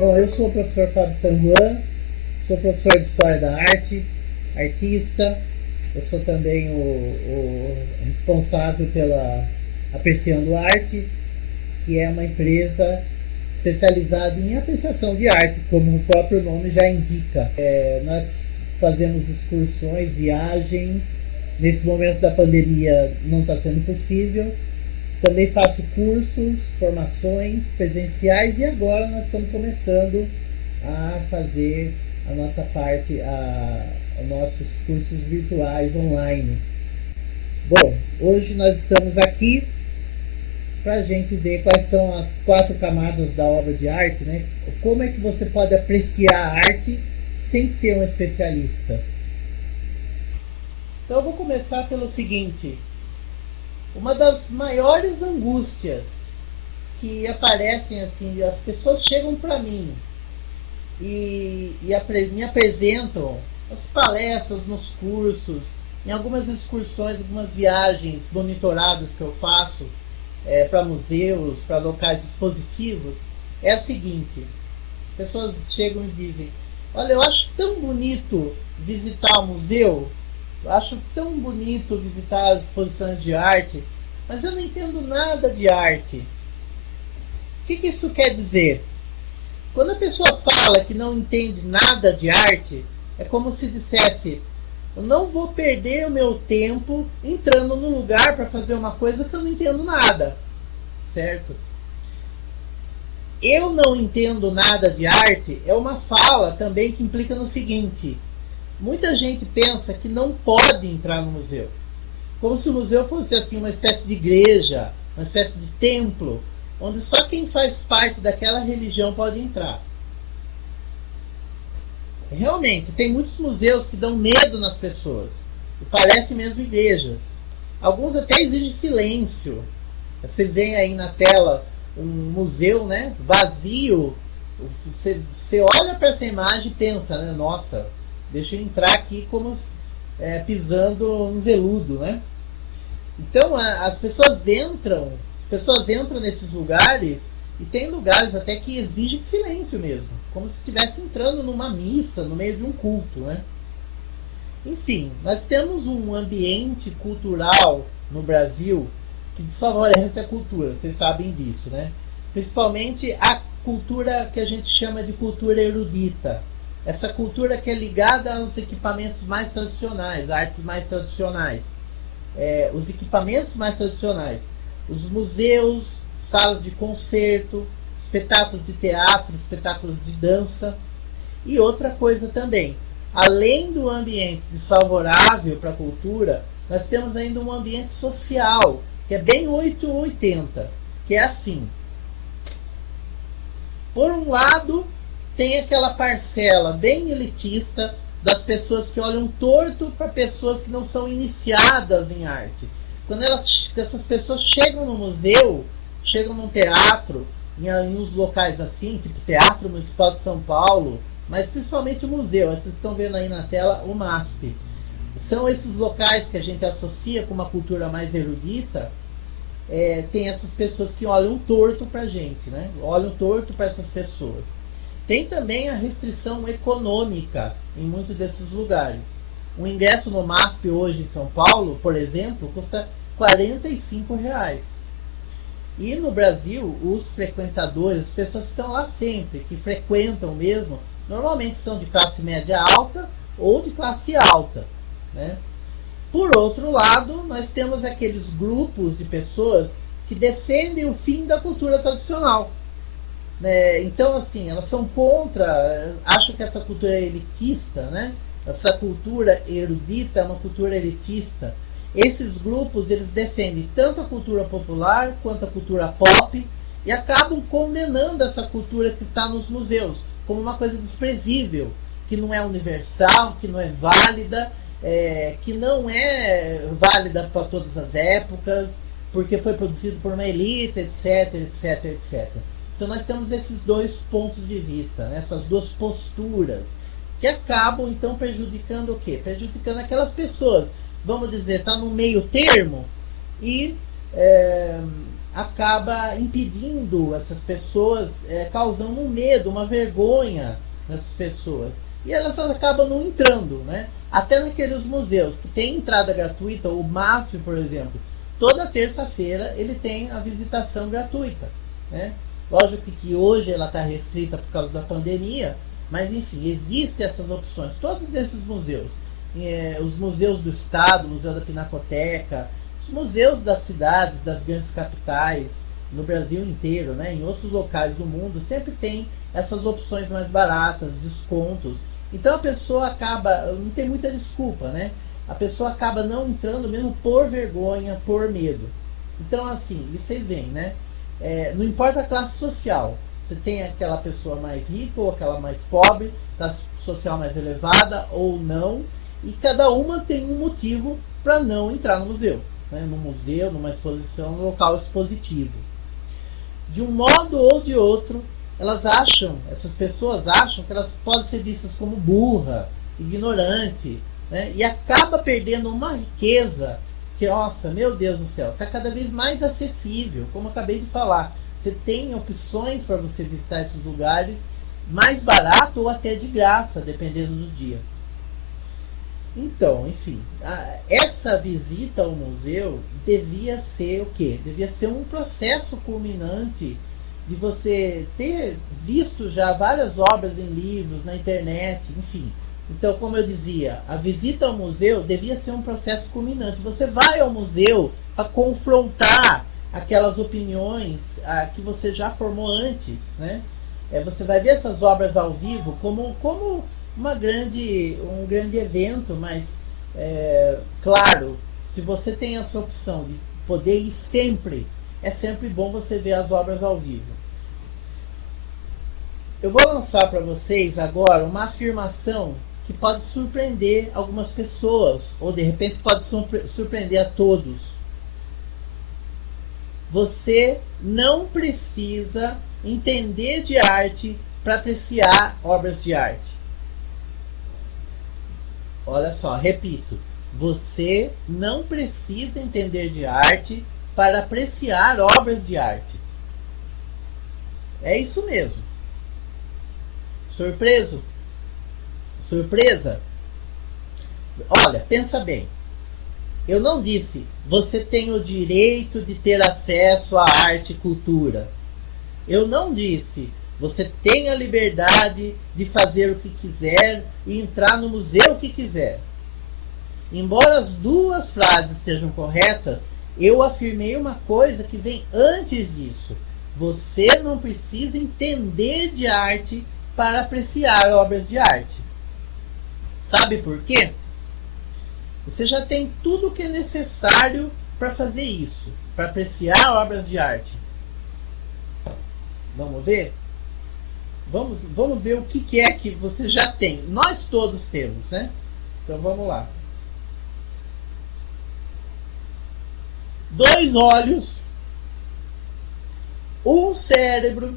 Bom, eu sou o professor Fábio Sanguan, sou professor de História da Arte, artista. Eu sou também o responsável pela Apreciando Arte, que é uma empresa especializada em apreciação de arte, como o próprio nome já indica. Nós fazemos excursões, viagens. Nesse momento da pandemia não está sendo possível. Também faço cursos, formações presenciais e agora nós estamos começando a fazer a nossa parte, os nossos cursos virtuais online. Bom, hoje nós estamos aqui para a gente ver quais são as 4 camadas da obra de arte, né? Como é que você pode apreciar a arte sem ser um especialista. Então eu vou começar pelo seguinte. Uma das maiores angústias que aparecem assim, as pessoas chegam para mim e me apresentam as palestras, nos cursos, em algumas excursões, algumas viagens monitoradas que eu faço para museus, para locais expositivos, é a seguinte: as pessoas chegam e dizem: olha, eu acho tão bonito visitar o museu, eu acho tão bonito visitar as exposições de arte, mas eu não entendo nada de arte. O que isso quer dizer? Quando a pessoa fala que não entende nada de arte, é como se dissesse: eu não vou perder o meu tempo entrando num lugar para fazer uma coisa que eu não entendo nada. Certo? Eu não entendo nada de arte é uma fala também que implica no seguinte: muita gente pensa que não pode entrar no museu, como se o museu fosse assim uma espécie de igreja, uma espécie de templo, onde só quem faz parte daquela religião pode entrar. Realmente, tem muitos museus que dão medo nas pessoas, e parecem mesmo igrejas. Alguns até exigem silêncio. Vocês veem aí na tela um museu, né, vazio. Você olha para essa imagem e pensa, né, nossa, deixa eu entrar aqui como pisando um veludo, né? Então as pessoas entram nesses lugares, e tem lugares até que exigem silêncio mesmo, como se estivesse entrando numa missa, no meio de um culto, né? Enfim, nós temos um ambiente cultural no Brasil que desfavorece a cultura, vocês sabem disso, né? Principalmente a cultura que a gente chama de cultura erudita. Essa cultura que é ligada aos equipamentos mais tradicionais, artes mais tradicionais. Os equipamentos mais tradicionais. Os museus, salas de concerto, espetáculos de teatro, espetáculos de dança. E outra coisa também, além do ambiente desfavorável para a cultura, nós temos ainda um ambiente social, que é bem 880, que é assim. Por um lado, tem aquela parcela bem elitista das pessoas que olham torto para pessoas que não são iniciadas em arte. Quando essas pessoas chegam no museu, chegam num teatro, em uns locais assim, tipo Teatro Municipal de São Paulo, mas principalmente o museu, vocês estão vendo aí na tela o MASP. São esses locais que a gente associa com uma cultura mais erudita. Tem essas pessoas que olham torto para a gente, né? Olham torto para essas pessoas. Tem também a restrição econômica em muitos desses lugares. Um ingresso no MASP hoje em São Paulo, por exemplo, custa R$45. E no Brasil, os frequentadores, as pessoas que estão lá sempre, que frequentam mesmo, normalmente são de classe média alta ou de classe alta, né? Por outro lado, nós temos aqueles grupos de pessoas que defendem o fim da cultura tradicional. Então, assim, elas são contra, acham que essa cultura é elitista, né? Essa cultura erudita é uma cultura elitista. Esses grupos, eles defendem tanto a cultura popular quanto a cultura pop e acabam condenando essa cultura que está nos museus como uma coisa desprezível, que não é universal, que não é válida, que não é válida para todas as épocas, porque foi produzido por uma elite, etc, etc, etc. Então nós temos esses dois pontos de vista, né? Essas duas posturas, que acabam então prejudicando o quê? Prejudicando aquelas pessoas, vamos dizer, está no meio termo e acaba impedindo essas pessoas, causando um medo, uma vergonha nessas pessoas. E elas acabam não entrando, né? Até naqueles museus que tem entrada gratuita, o MASP, por exemplo, toda terça-feira ele tem a visitação gratuita, né? Lógico que hoje ela está restrita por causa da pandemia, mas enfim, existem essas opções. Todos esses museus, os museus do estado, o Museu da Pinacoteca, os museus das cidades, das grandes capitais, no Brasil inteiro, né, em outros locais do mundo, sempre tem essas opções mais baratas, descontos. Então a pessoa acaba, não tem muita desculpa, né? A pessoa acaba não entrando mesmo por vergonha, por medo. Então assim, vocês veem, né? Não importa a classe social, você tem aquela pessoa mais rica ou aquela mais pobre, classe social mais elevada ou não, e cada uma tem um motivo para não entrar no museu, né? No museu, numa exposição, num local expositivo. De um modo ou de outro, essas pessoas acham que elas podem ser vistas como burra, ignorante, né? E acaba perdendo uma riqueza que, nossa, meu Deus do céu, está cada vez mais acessível, como eu acabei de falar. Você tem opções para você visitar esses lugares mais barato ou até de graça, dependendo do dia. Então, enfim, essa visita ao museu devia ser o quê? Devia ser um processo culminante de você ter visto já várias obras em livros, na internet, enfim. Então, como eu dizia, a visita ao museu devia ser um processo culminante. Você vai ao museu para confrontar aquelas opiniões que você já formou antes, né? Você vai ver essas obras ao vivo como um grande evento, mas claro, se você tem essa opção de poder ir sempre, é sempre bom você ver as obras ao vivo. Eu vou lançar para vocês agora uma afirmação que pode surpreender algumas pessoas, ou de repente pode surpreender a todos. Você não precisa entender de arte para apreciar obras de arte. Olha só, repito. Você não precisa entender de arte para apreciar obras de arte. É isso mesmo. Surpreso? Surpresa? Olha, pensa bem. Eu não disse, você tem o direito de ter acesso à arte e cultura. Eu não disse, você tem a liberdade de fazer o que quiser e entrar no museu que quiser. Embora as duas frases sejam corretas, eu afirmei uma coisa que vem antes disso. Você não precisa entender de arte para apreciar obras de arte. Sabe por quê? Você já tem tudo o que é necessário para fazer isso, para apreciar obras de arte. Vamos ver? Vamos ver o que é que você já tem. Nós todos temos, né? Então vamos lá. 2 olhos, um cérebro,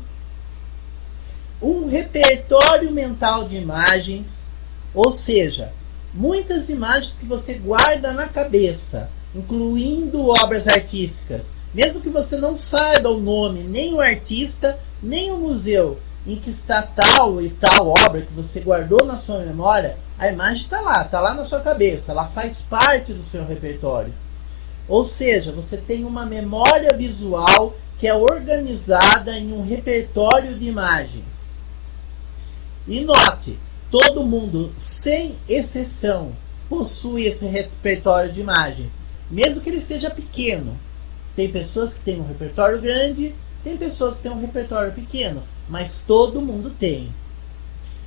um repertório mental de imagens, ou seja, muitas imagens que você guarda na cabeça, incluindo obras artísticas. Mesmo que você não saiba o nome, nem o artista, nem o museu em que está tal e tal obra que você guardou na sua memória, a imagem está lá na sua cabeça, ela faz parte do seu repertório. Ou seja, você tem uma memória visual que é organizada em um repertório de imagens. E note, todo mundo, sem exceção, possui esse repertório de imagens, mesmo que ele seja pequeno. Tem pessoas que têm um repertório grande, tem pessoas que têm um repertório pequeno, mas todo mundo tem.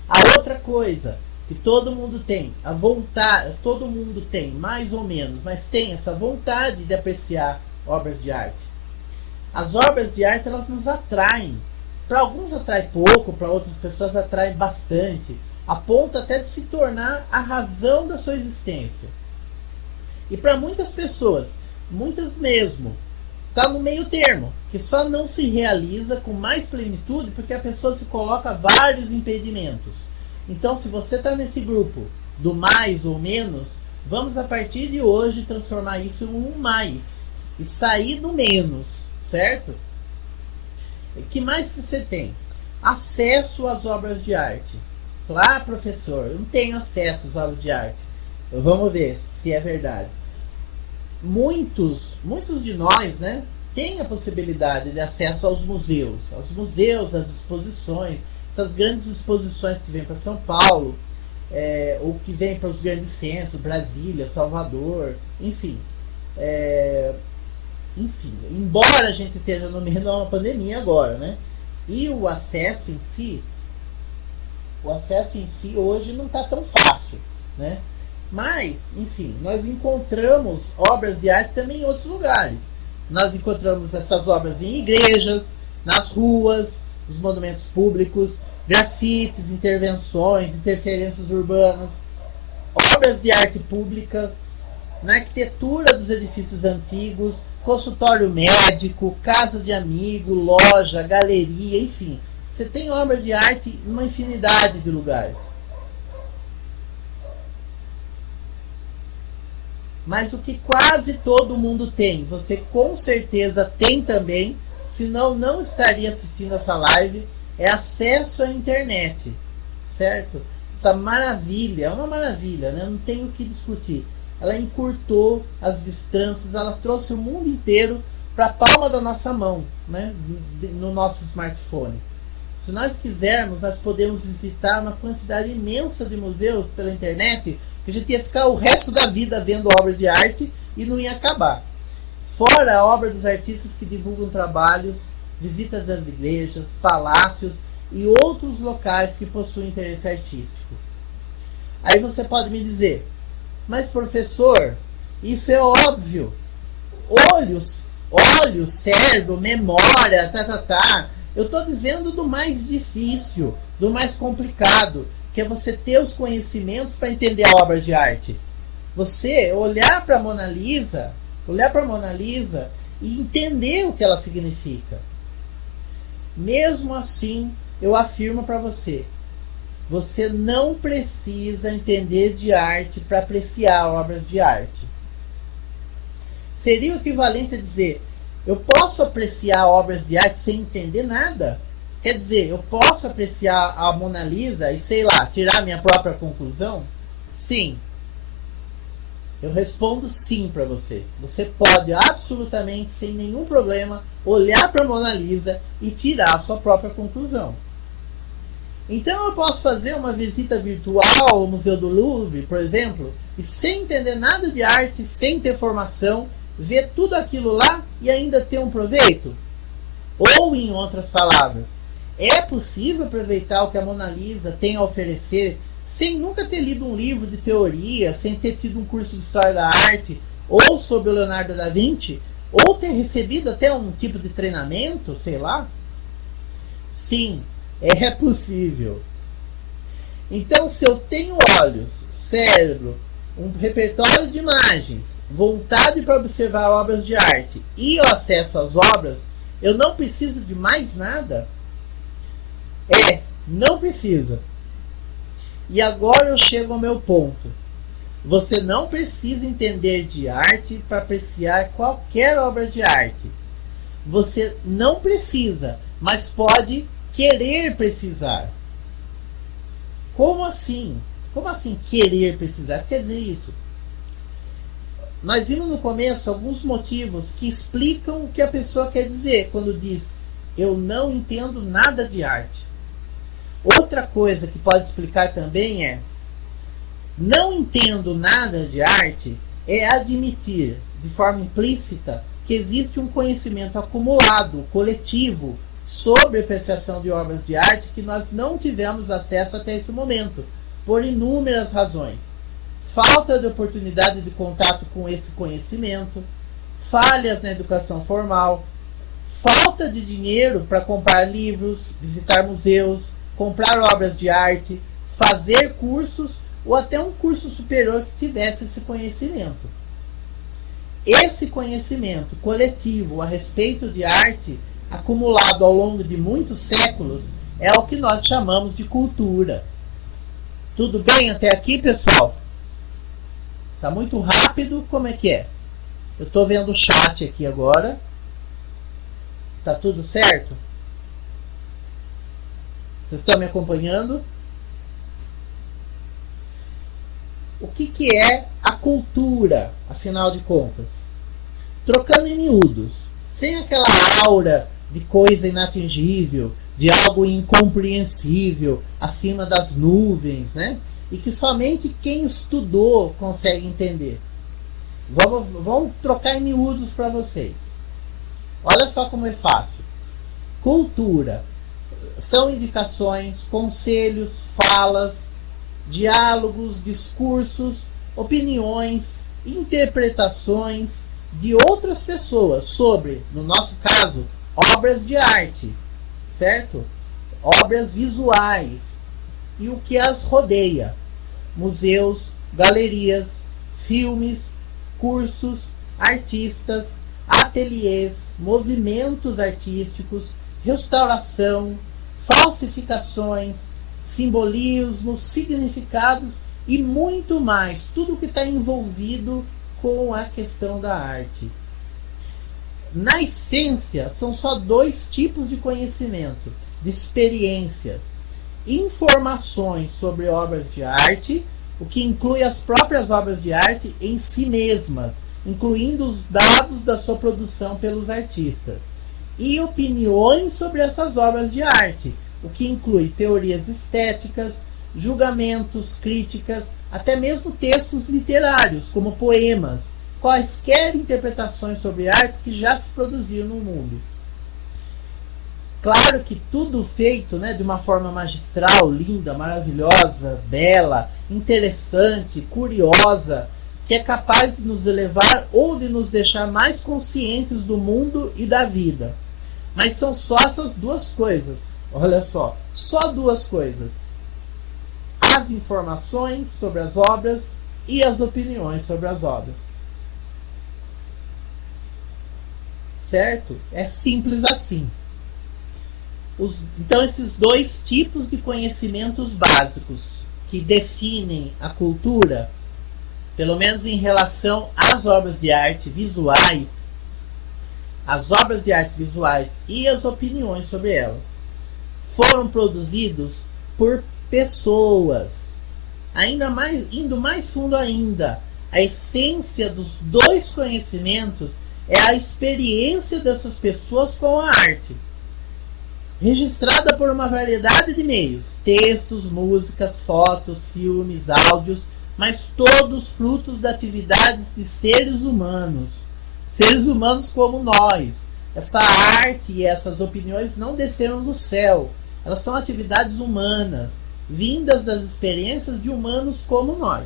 A outra coisa que todo mundo tem, a vontade, todo mundo tem, mais ou menos, mas tem essa vontade de apreciar obras de arte. As obras de arte, elas nos atraem. Para alguns atrai pouco, para outras pessoas atrai bastante, a ponto até de se tornar a razão da sua existência. E para muitas pessoas, muitas mesmo, está no meio termo, que só não se realiza com mais plenitude porque a pessoa se coloca vários impedimentos. Então, se você está nesse grupo do mais ou menos, vamos a partir de hoje transformar isso em um mais e sair do menos. certo? O que mais que você tem? Acesso às obras de arte. Lá, professor, eu não tenho acesso às obras de arte. Vamos ver se é verdade. Muitos de nós, né, têm a possibilidade de acesso aos museus, às exposições, essas grandes exposições que vêm para São Paulo, ou que vêm para os grandes centros, Brasília, Salvador, enfim. Embora a gente esteja no meio de uma pandemia agora, né? E o acesso em si hoje não está tão fácil, né? Mas, enfim, nós encontramos obras de arte também em outros lugares. Nós encontramos essas obras em igrejas, nas ruas, nos monumentos públicos, grafites, intervenções, interferências urbanas, obras de arte pública, na arquitetura dos edifícios antigos, consultório médico, casa de amigo, loja, galeria, enfim. Você tem obras de arte em uma infinidade de lugares. Mas o que quase todo mundo tem, você com certeza tem também, senão não estaria assistindo essa live, é acesso à internet, certo? Essa maravilha, é uma maravilha, né? Não tem o que discutir. Ela encurtou as distâncias, ela trouxe o mundo inteiro para a palma da nossa mão, né? No nosso smartphone. Se nós quisermos, nós podemos visitar uma quantidade imensa de museus pela internet, que a gente ia ficar o resto da vida vendo obras de arte e não ia acabar. Fora a obra dos artistas que divulgam trabalhos, visitas às igrejas, palácios e outros locais que possuem interesse artístico. Aí você pode me dizer, mas professor, isso é óbvio. Olhos, cérebro, memória, Eu estou dizendo do mais difícil, do mais complicado, que é você ter os conhecimentos para entender a obra de arte. Você olhar para a Mona Lisa e entender o que ela significa. Mesmo assim, eu afirmo para você, você não precisa entender de arte para apreciar obras de arte. Seria o equivalente a dizer, eu posso apreciar obras de arte sem entender nada? Quer dizer, eu posso apreciar a Mona Lisa e, sei lá, tirar minha própria conclusão? Sim. Eu respondo sim para você. Você pode absolutamente, sem nenhum problema, olhar para a Mona Lisa e tirar a sua própria conclusão. Então eu posso fazer uma visita virtual ao Museu do Louvre, por exemplo, e sem entender nada de arte, sem ter formação, ver tudo aquilo lá e ainda ter um proveito? Ou, em outras palavras, é possível aproveitar o que a Mona Lisa tem a oferecer sem nunca ter lido um livro de teoria, sem ter tido um curso de História da Arte, ou sobre o Leonardo da Vinci, ou ter recebido até um tipo de treinamento, sei lá? Sim, é possível. Então, se eu tenho olhos, cérebro, um repertório de imagens, vontade para observar obras de arte e o acesso às obras, eu não preciso de mais nada? Não precisa. E agora eu chego ao meu ponto. Você não precisa entender de arte para apreciar qualquer obra de arte. Você não precisa, mas pode querer precisar. Como assim? Como assim querer precisar? Quer dizer isso? Nós vimos no começo alguns motivos que explicam o que a pessoa quer dizer quando diz eu não entendo nada de arte. Outra coisa que pode explicar também é não entendo nada de arte é admitir de forma implícita que existe um conhecimento acumulado, coletivo, sobre a apreciação de obras de arte que nós não tivemos acesso até esse momento, por inúmeras razões. Falta de oportunidade de contato com esse conhecimento, falhas na educação formal, falta de dinheiro para comprar livros, visitar museus, comprar obras de arte, fazer cursos ou até um curso superior que tivesse esse conhecimento. Esse conhecimento coletivo a respeito de arte, acumulado ao longo de muitos séculos, é o que nós chamamos de cultura. Tudo bem até aqui, pessoal? Tá muito rápido? Como é que é? Eu estou vendo o chat aqui agora. Tá tudo certo? Vocês estão me acompanhando? O que é a cultura, afinal de contas? Trocando em miúdos, sem aquela aura de coisa inatingível, de algo incompreensível, acima das nuvens, né? E que somente quem estudou consegue entender. Vamos trocar em miúdos para vocês. Olha só como é fácil. Cultura são indicações, conselhos, falas, diálogos, discursos, opiniões, interpretações de outras pessoas sobre, no nosso caso, obras de arte, certo? Obras visuais e o que as rodeia. Museus, galerias, filmes, cursos, artistas, ateliês, movimentos artísticos, restauração, falsificações, simbolismos, significados e muito mais. Tudo que está envolvido com a questão da arte. Na essência, são só dois tipos de conhecimento, de experiências. Informações sobre obras de arte, o que inclui as próprias obras de arte em si mesmas, incluindo os dados da sua produção pelos artistas. E opiniões sobre essas obras de arte, o que inclui teorias estéticas, julgamentos, críticas, até mesmo textos literários, como poemas, quaisquer interpretações sobre arte que já se produziram no mundo. Claro que tudo feito, né, de uma forma magistral, linda, maravilhosa, bela, interessante, curiosa, que é capaz de nos elevar ou de nos deixar mais conscientes do mundo e da vida. Mas são só essas duas coisas. Olha só duas coisas. As informações sobre as obras e as opiniões sobre as obras. Certo? É simples assim. Então, esses dois tipos de conhecimentos básicos que definem a cultura, pelo menos em relação às obras de arte visuais, as obras de arte visuais e as opiniões sobre elas, foram produzidos por pessoas. Indo mais fundo ainda, a essência dos dois conhecimentos é a experiência dessas pessoas com a arte, registrada por uma variedade de meios, textos, músicas, fotos, filmes, áudios, mas todos frutos da atividade de seres humanos como nós. Essa arte e essas opiniões não desceram do céu, elas são atividades humanas, vindas das experiências de humanos como nós.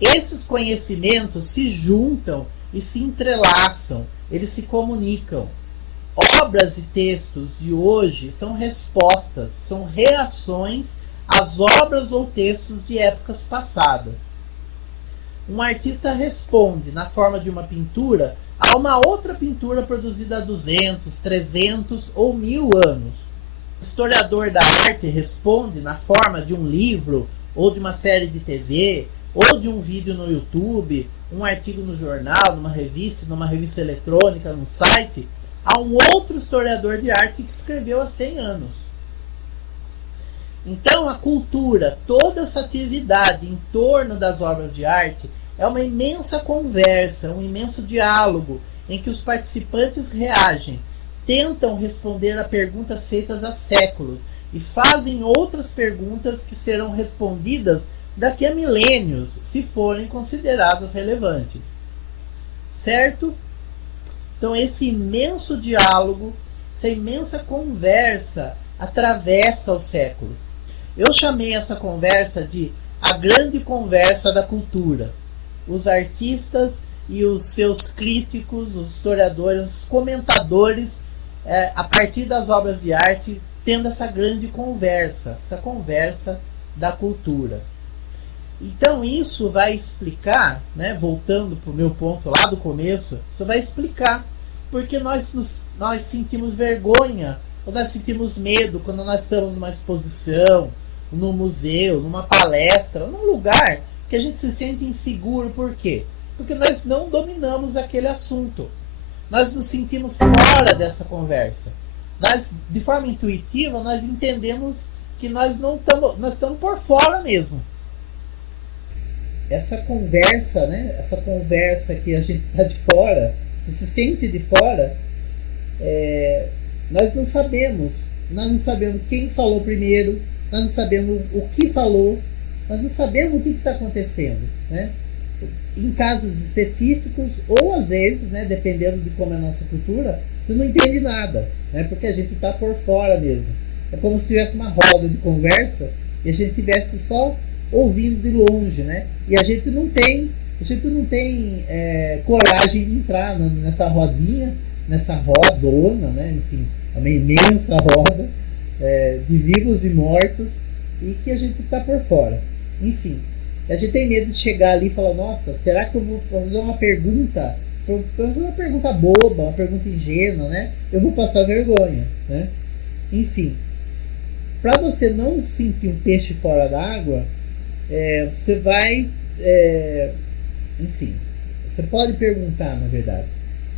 Esses conhecimentos se juntam e se entrelaçam, eles se comunicam. Obras e textos de hoje são respostas, são reações às obras ou textos de épocas passadas. Um artista responde, na forma de uma pintura, a uma outra pintura produzida há 200, 300 ou 1000 anos. O historiador da arte responde na forma de um livro, ou de uma série de TV, ou de um vídeo no YouTube, um artigo no jornal, numa revista eletrônica, num site, a um outro historiador de arte que escreveu há 100 anos. Então, a cultura, toda essa atividade em torno das obras de arte, é uma imensa conversa, um imenso diálogo, em que os participantes reagem, tentam responder a perguntas feitas há séculos e fazem outras perguntas que serão respondidas daqui a milênios, se forem consideradas relevantes. Certo? Então, esse imenso diálogo, essa imensa conversa atravessa os séculos. Eu chamei essa conversa de a grande conversa da cultura. Os artistas e os seus críticos, os historiadores, os comentadores, a partir das obras de arte, tendo essa grande conversa, essa conversa da cultura. Então isso vai explicar, né, voltando para o meu ponto lá do começo, isso vai explicar porque nós sentimos vergonha, ou nós sentimos medo quando nós estamos numa exposição, num museu, numa palestra, num lugar que a gente se sente inseguro. Por quê? Porque nós não dominamos aquele assunto. nós nos sentimos fora dessa conversa. Nós, de forma intuitiva, nós entendemos que nós não estamos, nós estamos por fora mesmo. Essa conversa, né? Essa conversa que a gente está de fora, que se sente de fora, nós não sabemos. Nós não sabemos quem falou primeiro, nós não sabemos o que falou, nós não sabemos o que está acontecendo, né? Em casos específicos, ou às vezes, né, dependendo de como é a nossa cultura, você não entende nada, né? Porque a gente está por fora mesmo. É como se tivesse uma roda de conversa e a gente estivesse só ouvindo de longe, né? E a gente não tem coragem de entrar nessa rodinha, nessa rodona, né? Enfim, uma imensa roda de vivos e mortos, e que a gente está por fora. Enfim, a gente tem medo de chegar ali e falar, nossa, será que eu vou fazer uma pergunta? Uma pergunta boba, uma pergunta ingênua, né? Eu vou passar vergonha, né? Enfim, para você não sentir um peixe fora d'água, você vai, enfim, você pode perguntar, na verdade.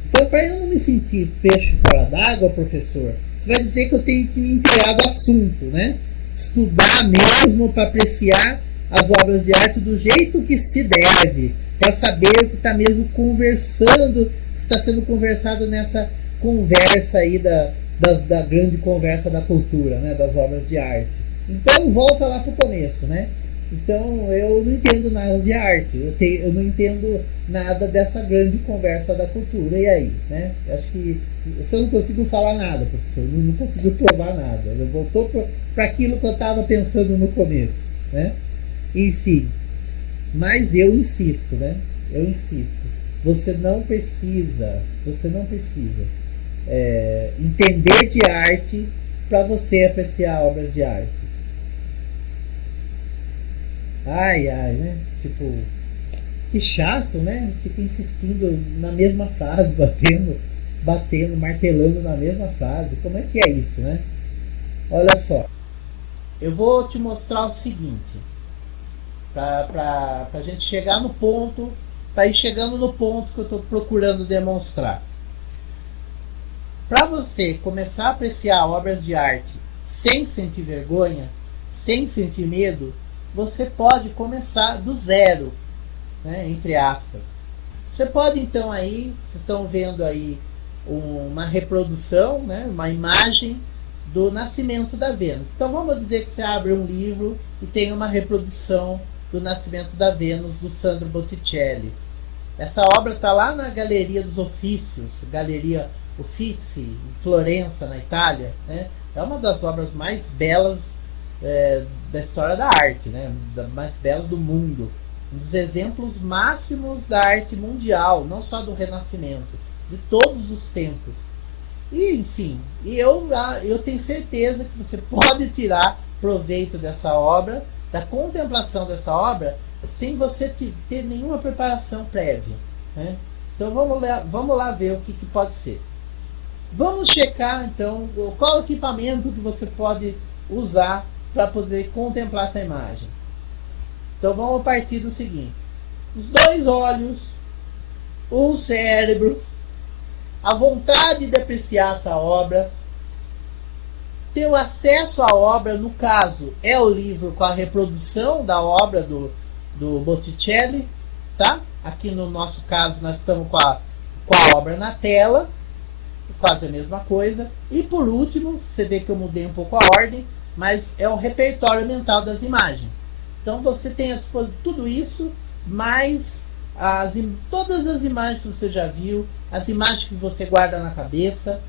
Então, para eu não me sentir peixe fora d'água, professor, você vai dizer que eu tenho que me inteirar do assunto, né? Estudar mesmo para apreciar as obras de arte do jeito que se deve, para saber o que está mesmo conversando, está sendo conversado nessa conversa aí da grande conversa da cultura, né? Das obras de arte. Então, volta lá para o começo, né? Então, eu não entendo nada de arte, eu não entendo nada dessa grande conversa da cultura. E aí, né? Acho que você não conseguiu falar nada, professor, não conseguiu provar nada. Ele voltou para aquilo que eu estava pensando no começo, né? Enfim, mas eu insisto, né? Eu insisto. Você não precisa entender de arte para você apreciar obras de arte. Ai, né? Tipo, que chato, né? Fica insistindo na mesma frase, batendo, martelando na mesma frase. Como é que é isso, né? Olha só. Eu vou te mostrar o seguinte. Para a gente chegar no ponto, para ir chegando no ponto que eu estou procurando demonstrar. Para você começar a apreciar obras de arte sem sentir vergonha, sem sentir medo, você pode começar do zero, né, entre aspas. Você pode então aí, vocês estão vendo aí uma reprodução, né, uma imagem do Nascimento da Vênus. Então vamos dizer que você abre um livro e tem uma reprodução do Nascimento da Vênus do Sandro Botticelli. Essa obra está lá na Galeria dos Ofícios, Galeria Uffizi, em Florença, na Itália, né? É uma das obras mais belas da história da arte, né? Mais bela do mundo. Um dos exemplos máximos da arte mundial, não só do Renascimento, de todos os tempos. E, enfim, eu tenho certeza que você pode tirar proveito dessa obra, da contemplação dessa obra, sem você ter nenhuma preparação prévia, né? Então vamos lá ver o que pode ser. Vamos checar então qual equipamento que você pode usar para poder contemplar essa imagem. Então vamos partir do seguinte: os dois olhos, o cérebro, a vontade de apreciar essa obra, ter o acesso à obra, no caso é o livro com a reprodução da obra do Botticelli, tá? Aqui no nosso caso nós estamos com a obra na tela, quase a mesma coisa. E por último, você vê que eu mudei um pouco a ordem, mas é o repertório mental das imagens. Então você tem tudo isso, mais todas as imagens que você já viu, as imagens que você guarda na cabeça,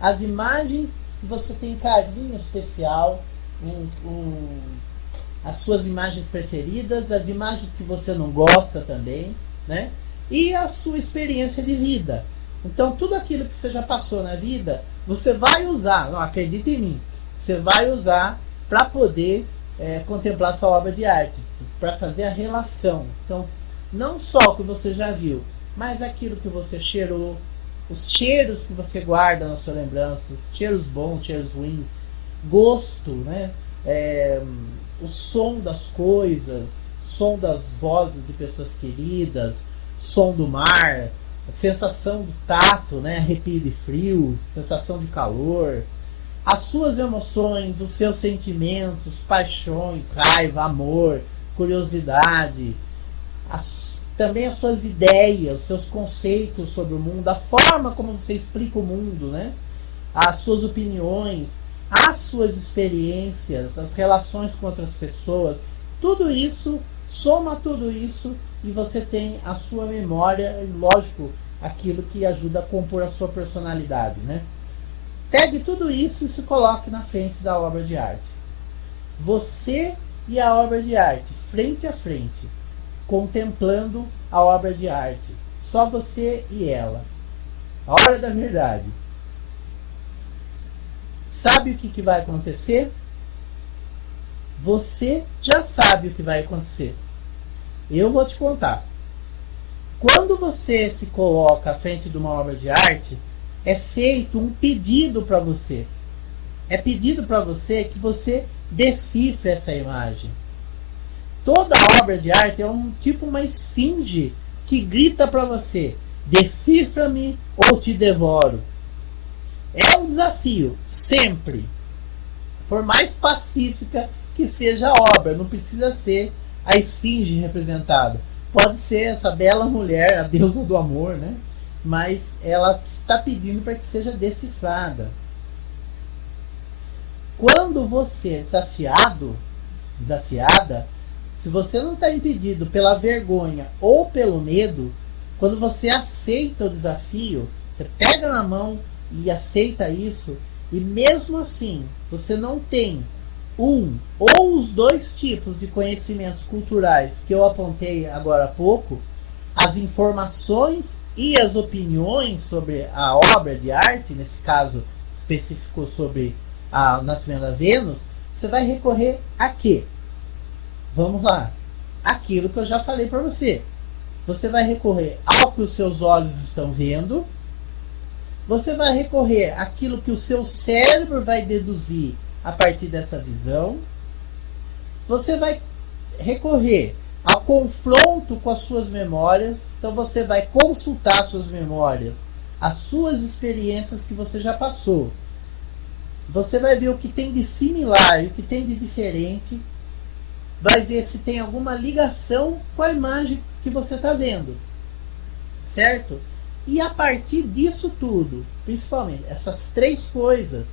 as imagens que você tem carinho especial, as suas imagens preferidas, as imagens que você não gosta também, né? E a sua experiência de vida. Então tudo aquilo que você já passou na vida, você vai usar, não acredita em mim, você vai usar para poder contemplar essa obra de arte, para fazer a relação. Então, não só o que você já viu, mas aquilo que você cheirou, os cheiros que você guarda na sua lembrança, cheiros bons, cheiros ruins, gosto, né? O som das coisas, som das vozes de pessoas queridas, som do mar, sensação do tato, né? Arrepio de frio, sensação de calor, as suas emoções, os seus sentimentos, paixões, raiva, amor, curiosidade, também as suas ideias, os seus conceitos sobre o mundo, a forma como você explica o mundo, né? As suas opiniões, as suas experiências, as relações com outras pessoas, tudo isso, soma tudo isso e você tem a sua memória e, lógico, aquilo que ajuda a compor a sua personalidade, né? Pegue tudo isso e se coloque na frente da obra de arte. Você e a obra de arte, frente a frente, contemplando a obra de arte. Só você e ela. A hora da verdade. Sabe o que vai acontecer? Você já sabe o que vai acontecer. Eu vou te contar. Quando você se coloca à frente de uma obra de arte, é feito um pedido para você. É pedido para você que você decifre essa imagem. Toda obra de arte é uma esfinge que grita para você: decifra-me ou te devoro. É um desafio, sempre. Por mais pacífica que seja a obra, não precisa ser a esfinge representada. Pode ser essa bela mulher, a deusa do amor, né? Mas ela está pedindo para que seja decifrada. Quando você é desafiada, se você não está impedido pela vergonha ou pelo medo, quando você aceita o desafio, você pega na mão e aceita isso, e mesmo assim você não tem um ou os dois tipos de conhecimentos culturais que eu apontei agora há pouco, as informações e as opiniões sobre a obra de arte, nesse caso específico sobre o nascimento da Vênus, você vai recorrer a quê? Vamos lá. Aquilo que eu já falei para você. Você vai recorrer ao que os seus olhos estão vendo. Você vai recorrer àquilo que o seu cérebro vai deduzir a partir dessa visão. Você vai recorrer ao confronto com as suas memórias. Então você vai consultar suas memórias, as suas experiências que você já passou. Você vai ver o que tem de similar e o que tem de diferente. Vai ver se tem alguma ligação com a imagem que você está vendo. Certo? E a partir disso tudo, principalmente essas três coisas,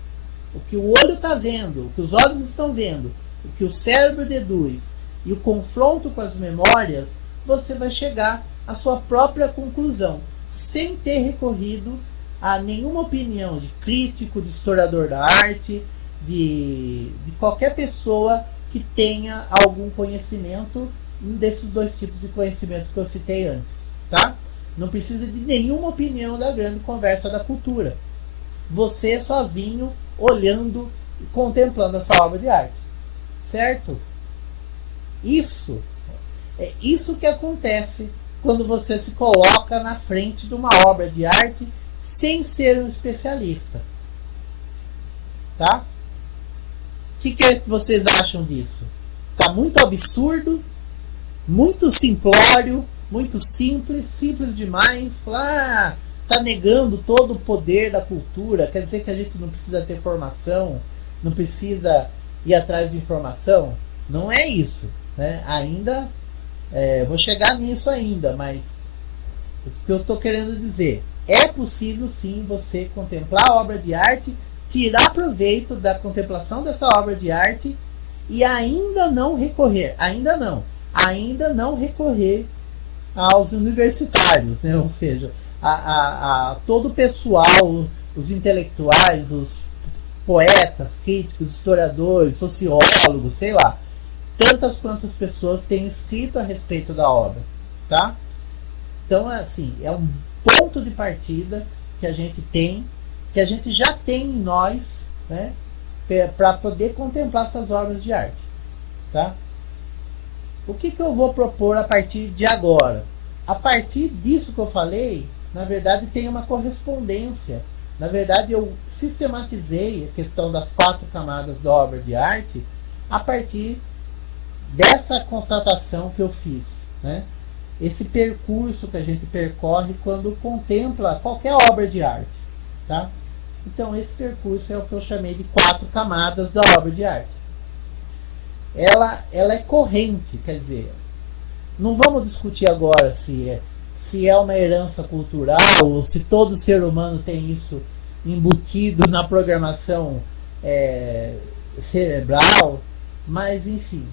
o que o olho está vendo, o que os olhos estão vendo, o que o cérebro deduz e o confronto com as memórias, você vai chegar à sua própria conclusão, sem ter recorrido a nenhuma opinião de crítico, de historiador da arte, de qualquer pessoa que tenha algum conhecimento desses dois tipos de conhecimento que eu citei antes, tá? Não precisa de nenhuma opinião da grande conversa da cultura. Você sozinho, olhando e contemplando essa obra de arte. Certo? Isso é isso que acontece quando você se coloca na frente de uma obra de arte sem ser um especialista. Tá? O que é que vocês acham disso? Tá muito absurdo, muito simplório, muito simples, simples demais. Tá negando todo o poder da cultura. Quer dizer que a gente não precisa ter formação, não precisa ir atrás de informação? Não é isso, né? Ainda vou chegar nisso ainda, mas o que eu estou querendo dizer, é possível sim você contemplar a obra de arte, tirar proveito da contemplação dessa obra de arte e ainda não recorrer aos universitários, né? Ou seja, a todo o pessoal, os intelectuais, os poetas, críticos, historiadores, sociólogos, sei lá, tantas quantas pessoas têm escrito a respeito da obra, tá? Então, assim, é um ponto de partida que a gente tem, que a gente já tem em nós, né, para poder contemplar essas obras de arte, tá? O que eu vou propor a partir de agora? A partir disso que eu falei, na verdade tem uma correspondência. Na verdade eu sistematizei a questão das 4 camadas da obra de arte a partir dessa constatação que eu fiz, né? esse percurso que a gente percorre quando contempla qualquer obra de arte, tá? Então esse percurso é o que eu chamei de 4 camadas da obra de arte. Ela é corrente, quer dizer, não vamos discutir agora se é uma herança cultural ou se todo ser humano tem isso embutido na programação cerebral, mas enfim,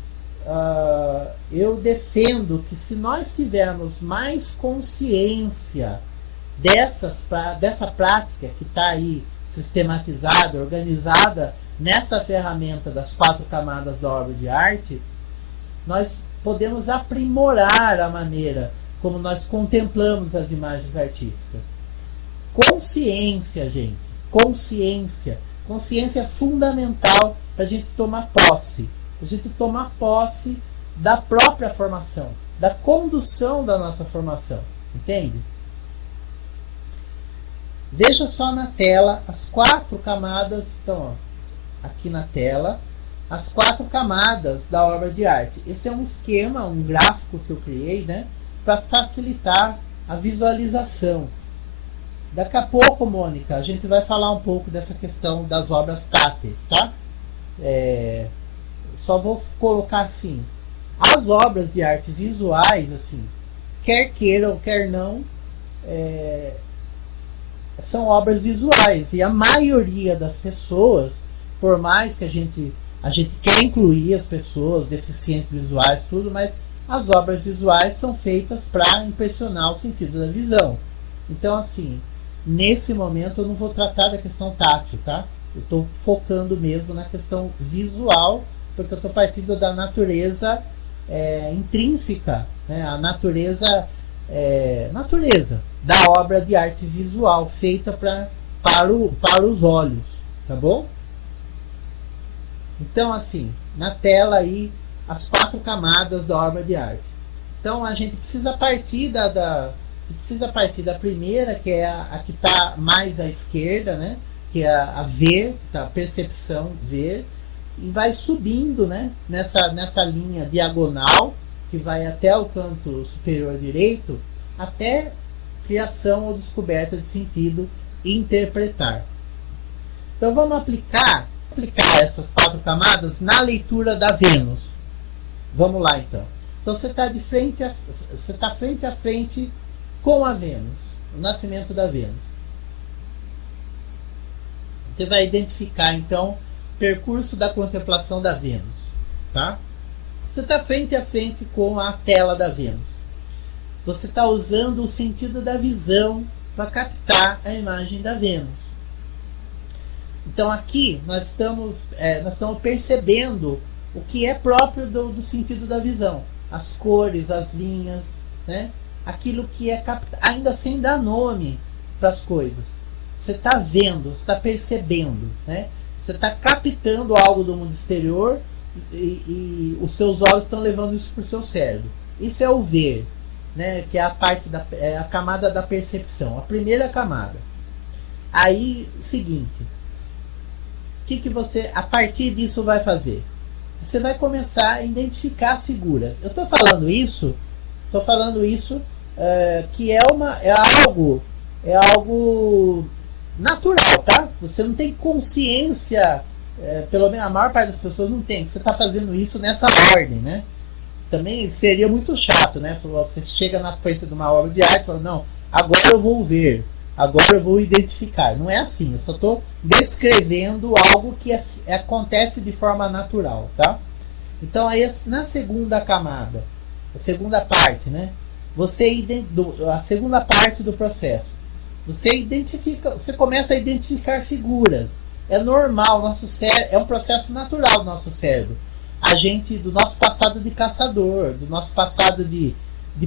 eu defendo que se nós tivermos mais consciência dessa prática que está aí sistematizada, organizada nessa ferramenta das 4 camadas da obra de arte, nós podemos aprimorar a maneira como nós contemplamos as imagens artísticas. Consciência, gente. Consciência. Consciência é fundamental para a gente tomar posse. A gente tomar posse da própria formação, da condução da nossa formação. Entende? Veja só na tela as 4 camadas. Então, ó, aqui na tela, as 4 camadas da obra de arte. Esse é um esquema, um gráfico que eu criei, né, para facilitar a visualização. Daqui a pouco, Mônica, a gente vai falar um pouco dessa questão das obras táteis, tá? Só vou colocar assim, as obras de arte visuais, assim, quer queiram, quer não, são obras visuais. E a maioria das pessoas, por mais que a gente quer incluir as pessoas deficientes visuais, tudo, mas as obras visuais são feitas para impressionar o sentido da visão. Então, assim, nesse momento eu não vou tratar da questão tátil, tá? Eu estou focando mesmo na questão visual, porque eu estou partindo da natureza intrínseca, né? A natureza da obra de arte visual, feita para os olhos, tá bom? Então, assim, na tela aí, as 4 camadas da obra de arte. Então, a gente precisa partir da primeira, que é a que está mais à esquerda, né? Que é a ver, tá? A percepção, ver, e vai subindo, né? Nessa linha diagonal, que vai até o canto superior direito, até criação ou descoberta de sentido e interpretar. Então, vamos aplicar essas 4 camadas na leitura da Vênus. Vamos lá, então. Então você está frente a frente com a Vênus, o nascimento da Vênus. Você vai identificar, então, o percurso da contemplação da Vênus, tá? Você está frente a frente com a tela da Vênus. Você está usando o sentido da visão para captar a imagem da Vênus. Então aqui nós estamos percebendo o que é próprio do sentido da visão. As cores, as linhas, né? Aquilo que é ainda sem dar nome para as coisas. Você está vendo, você está percebendo, né? Você está captando algo do mundo exterior e os seus olhos estão levando isso para o seu cérebro. Isso é o ver, né? Que é a camada da percepção, a primeira camada. Aí, seguinte, o que você, a partir disso, vai fazer? Você vai começar a identificar as figuras. Eu estou falando isso que é algo natural, tá? Você não tem consciência, pelo menos a maior parte das pessoas não tem. Você está fazendo isso nessa ordem, né? Também seria muito chato, né? Você chega na frente de uma obra de arte e fala, não, agora eu vou ver. Agora eu vou identificar. Não é assim. Eu só estou descrevendo algo que acontece de forma natural, tá? Então, aí, na segunda camada, a segunda parte, né? A segunda parte do processo. Você começa a identificar figuras. É normal, nosso cérebro, é um processo natural do nosso cérebro. Do nosso passado de caçador, do nosso passado de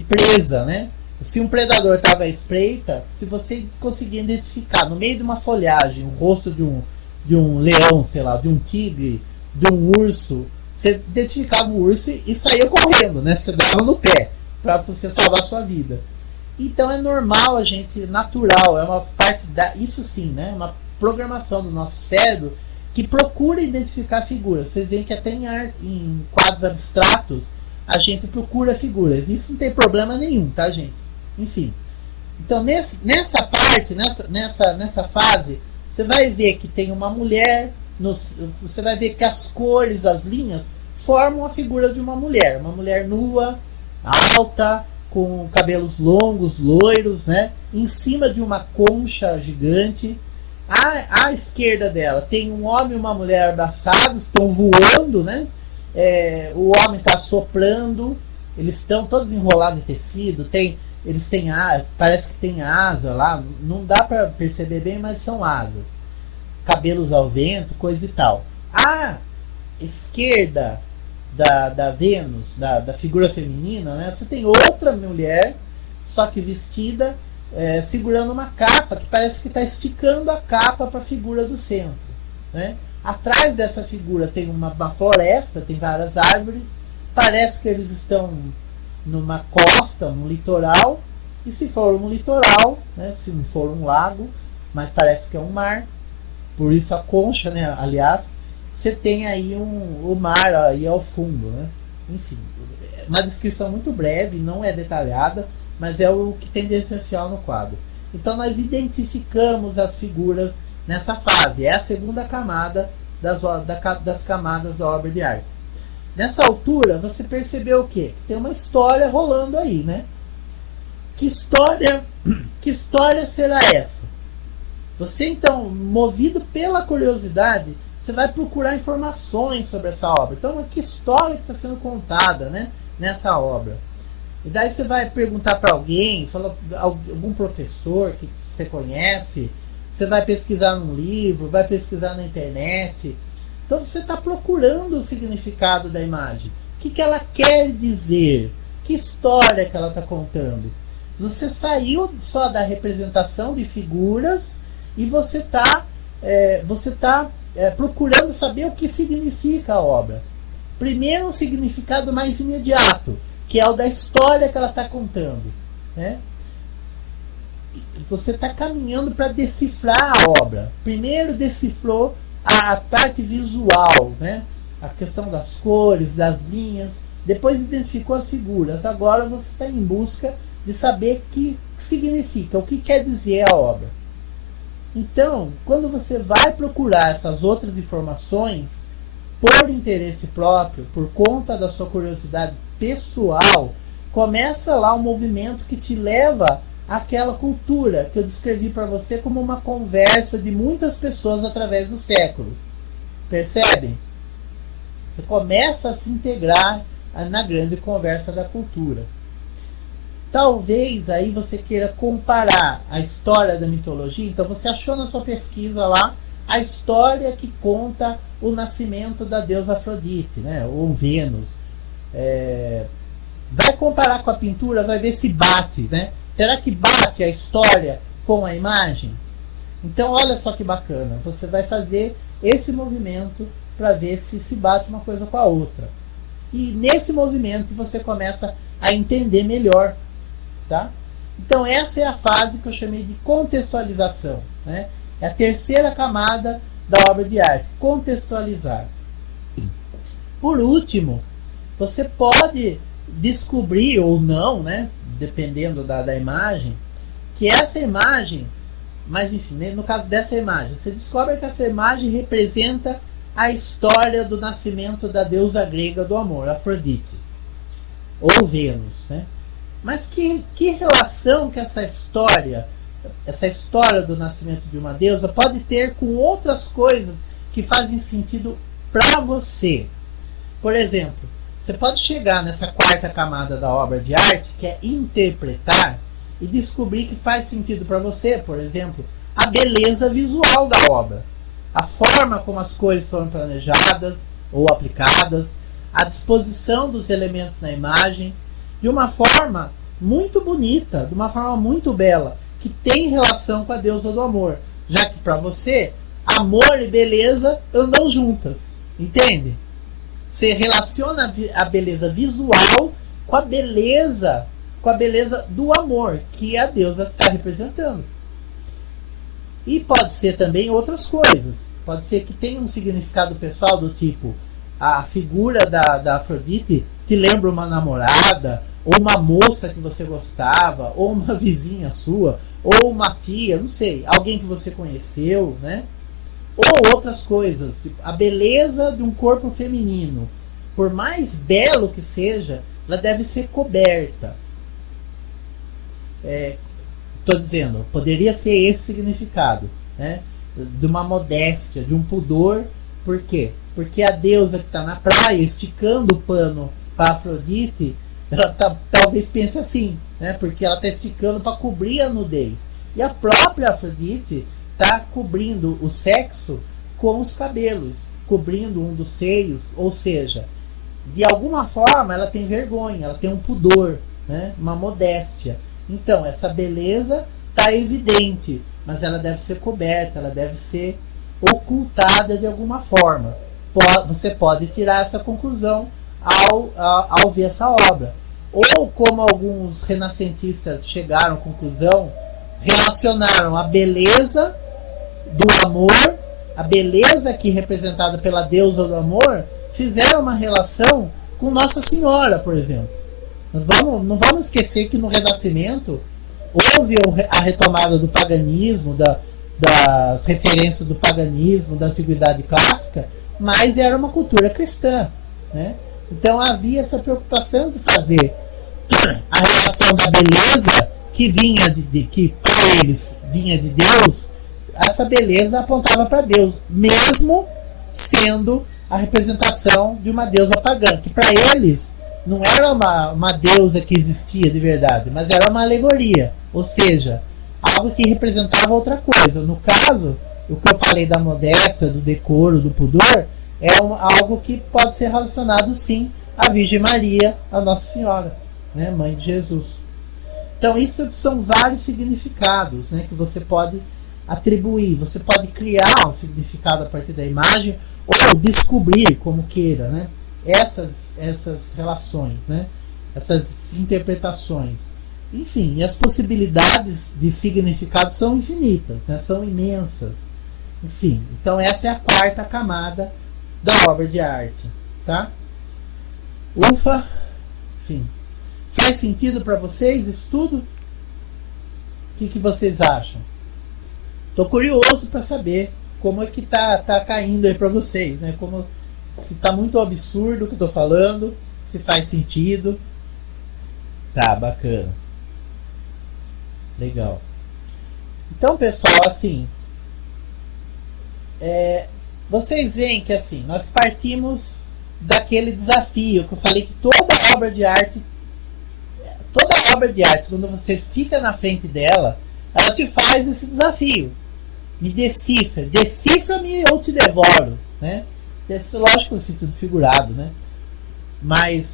presa, né? Se um predador estava à espreita, se você conseguir identificar no meio de uma folhagem o rosto de um leão, sei lá, de um tigre, de um urso, você identificava o urso e saía correndo, né? Você dava no pé para você salvar a sua vida. Então é normal, natural, é uma parte isso sim, né? Uma programação do nosso cérebro que procura identificar figuras. Vocês veem que até em quadros abstratos a gente procura figuras. Isso não tem problema nenhum, tá, gente? Enfim. Então, nessa parte, nessa fase, você vai ver que tem uma mulher, você vai ver que as cores, as linhas, formam a figura de uma mulher nua, alta, com cabelos longos, loiros, né? Em cima de uma concha gigante. À esquerda dela tem um homem e uma mulher abraçados, estão voando, né? O homem está soprando, eles estão todos enrolados em tecido, eles têm parece que tem asa lá, não dá para perceber bem, mas são asas. Cabelos ao vento, coisa e tal. À esquerda da Vênus, da figura feminina, né? Você tem outra mulher, só que vestida, segurando uma capa, que parece que está esticando a capa para a figura do centro, né? Atrás dessa figura tem uma floresta, tem várias árvores, parece que eles estão numa costa, num litoral, e se for um litoral, né? Se não for um lago, mas parece que é um mar, por isso a concha, né? Aliás, você tem aí o mar aí ao fundo, né? Enfim, uma descrição muito breve, não é detalhada, mas é o que tem de essencial no quadro. Então nós identificamos as figuras nessa fase. É a segunda camada das camadas da obra de arte. Nessa altura, você percebeu o quê? Que tem uma história rolando aí, né? Que história será essa? Você, então, movido pela curiosidade, você vai procurar informações sobre essa obra. Então, que história que está sendo contada, né, nessa obra? E daí você vai perguntar para alguém, algum professor que você conhece, você vai pesquisar num livro, vai pesquisar na internet. Então você está procurando o significado da imagem. O que ela quer dizer? Que história que ela está contando? Você saiu só da representação de figuras e você está procurando saber o que significa a obra. Primeiro, um significado mais imediato, que é o da história que ela está contando, né? Você está caminhando para decifrar a obra. Primeiro decifrou a parte visual, né? A questão das cores, das linhas. Depois identificou as figuras. Agora você está em busca de saber o que significa, o que quer dizer a obra. Então, quando você vai procurar essas outras informações, por interesse próprio, por conta da sua curiosidade pessoal, começa lá um movimento que te leva àquela cultura que eu descrevi para você como uma conversa de muitas pessoas através dos séculos. Percebem? Você começa a se integrar na grande conversa da cultura. Talvez aí você queira comparar a história da mitologia. Então você achou na sua pesquisa lá a história que conta o nascimento da deusa Afrodite, né? Ou Vênus. Vai comparar com a pintura, vai ver se bate, né? Será que bate a história com a imagem? Então olha só que bacana. Você vai fazer esse movimento para ver se bate uma coisa com a outra. E nesse movimento você começa a entender melhor. Tá? Então essa é a fase que eu chamei de contextualização, né? É a terceira camada da obra de arte, contextualizar. Por último, você pode descobrir ou não, né? Dependendo da imagem, que essa imagem, mas enfim, no caso dessa imagem, você descobre que essa imagem representa a história do nascimento da deusa grega do amor, Afrodite, ou Vênus, né? Mas que relação que essa história do nascimento de uma deusa pode ter com outras coisas que fazem sentido para você? Por exemplo, você pode chegar nessa quarta camada da obra de arte, que é interpretar, e descobrir que faz sentido para você, por exemplo, a beleza visual da obra, a forma como as cores foram planejadas ou aplicadas, a disposição dos elementos na imagem, de uma forma muito bonita, de uma forma muito bela, que tem relação com a deusa do amor, já que para você, amor e beleza andam juntas, entende? Você relaciona a beleza visual com a beleza do amor, que a deusa está representando. E pode ser também outras coisas. Pode ser que tenha um significado pessoal do tipo, a figura da Afrodite que lembra uma namorada, ou uma moça que você gostava, ou uma vizinha sua, ou uma tia, não sei, alguém que você conheceu, né? Ou outras coisas, tipo, a beleza de um corpo feminino, por mais belo que seja, ela deve ser coberta. Estou dizendo, poderia ser esse significado, né? De uma modéstia, de um pudor. Por quê? Porque a deusa que está na praia, esticando o pano para Afrodite, ela talvez pense assim, né? Porque ela está esticando para cobrir a nudez. E a própria Afrodite está cobrindo o sexo com os cabelos, cobrindo um dos seios, ou seja, de alguma forma ela tem vergonha, ela tem um pudor, né? Uma modéstia. Então, essa beleza está evidente, mas ela deve ser coberta, ela deve ser ocultada de alguma forma. Você pode tirar essa conclusão ao ver essa obra. Ou, como alguns renascentistas chegaram à conclusão, relacionaram a beleza do amor, a beleza aqui representada pela deusa do amor, fizeram uma relação com Nossa Senhora, por exemplo. Não vamos esquecer que no Renascimento houve a retomada do paganismo, das referências do paganismo, da Antiguidade Clássica, mas era uma cultura cristã, né? Então havia essa preocupação de fazer a relação da beleza que vinha que para eles vinha de Deus, essa beleza apontava para Deus, mesmo sendo a representação de uma deusa pagã, que para eles não era uma deusa que existia de verdade, mas era uma alegoria, ou seja, algo que representava outra coisa. No caso, o que eu falei da modéstia, do decoro, do pudor, é algo que pode ser relacionado sim à Virgem Maria, a Nossa Senhora, né, Mãe de Jesus. Então isso são vários significados, né, que você pode atribuir, você pode criar um significado a partir da imagem ou descobrir, como queira, né, essas relações, né, essas interpretações. Enfim, e as possibilidades de significado são infinitas, né, são imensas. Enfim, então essa é a quarta camada da obra de arte, tá? Ufa, enfim. Faz sentido para vocês isso tudo? O que vocês acham? Tô curioso para saber como é que tá caindo aí para vocês, né? Como se tá muito absurdo o que eu tô falando, se faz sentido. Tá, bacana. Legal. Então, pessoal, assim, vocês veem que assim, nós partimos daquele desafio que eu falei que toda obra de arte, quando você fica na frente dela, ela te faz esse desafio. Me decifra-me ou te devoro, né? Lógico no sentido figurado, né? Mas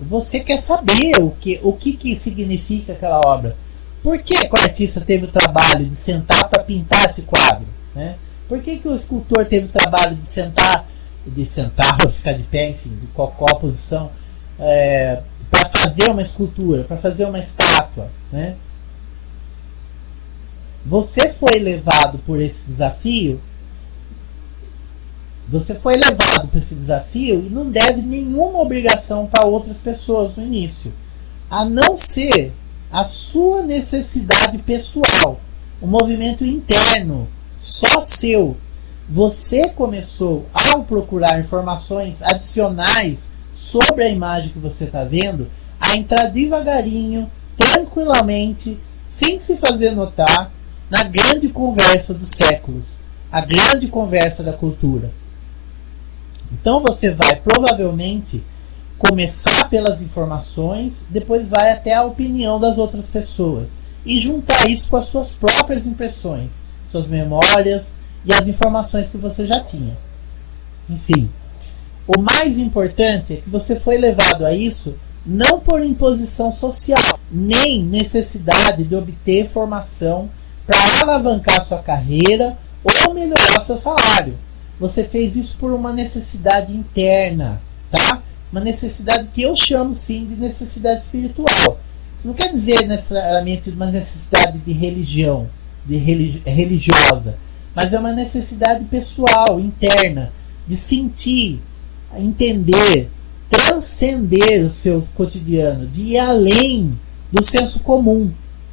você quer saber o que significa aquela obra. Por que o artista teve o trabalho de sentar para pintar esse quadro, né? Por que o escultor teve o trabalho de sentar ou ficar de pé, enfim, de qualquer posição, para fazer uma escultura, para fazer uma estátua, né? Você foi levado por esse desafio. Você foi levado por esse desafio e não deve nenhuma obrigação para outras pessoas no início, a não ser a sua necessidade pessoal, um movimento interno, só seu. Você começou, ao procurar informações adicionais sobre a imagem que você está vendo, a entrar devagarinho, tranquilamente, sem se fazer notar, na grande conversa dos séculos, a grande conversa da cultura. Então você vai provavelmente começar pelas informações, depois vai até a opinião das outras pessoas e juntar isso com as suas próprias impressões, suas memórias e as informações que você já tinha. Enfim, o mais importante é que você foi levado a isso não por imposição social, nem necessidade de obter formação para alavancar sua carreira ou melhorar seu salário. Você fez isso por uma necessidade interna, tá? Uma necessidade que eu chamo sim de necessidade espiritual. Não quer dizer necessariamente uma necessidade de religião, religiosa, mas é uma necessidade pessoal, interna, de sentir, entender, transcender o seu cotidiano, de ir além do senso comum,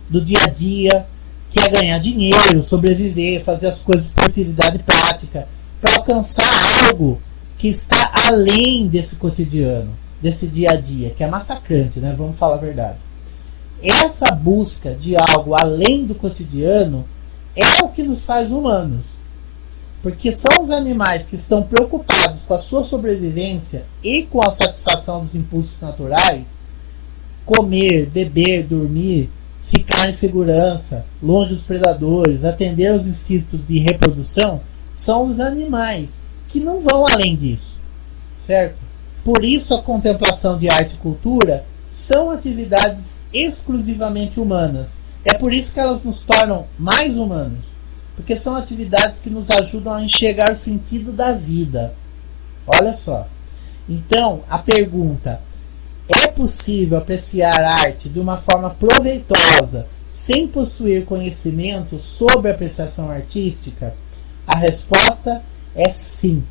do dia a dia, que é ganhar dinheiro, sobreviver, fazer as coisas por utilidade prática, para alcançar algo que está além desse cotidiano, desse dia a dia, que é massacrante, né? Vamos falar a verdade. Essa busca de algo além do cotidiano é o que nos faz humanos. Porque são os animais que estão preocupados com a sua sobrevivência e com a satisfação dos impulsos naturais, comer, beber, dormir, ficar em segurança, longe dos predadores, atender aos instintos de reprodução, são os animais que não vão além disso, certo? Por isso a contemplação de arte e cultura são atividades exclusivamente humanas. É por isso que elas nos tornam mais humanos, porque são atividades que nos ajudam a enxergar o sentido da vida. Olha só. Então, a pergunta: é possível apreciar arte de uma forma proveitosa sem possuir conhecimento sobre a apreciação artística? A resposta é sim.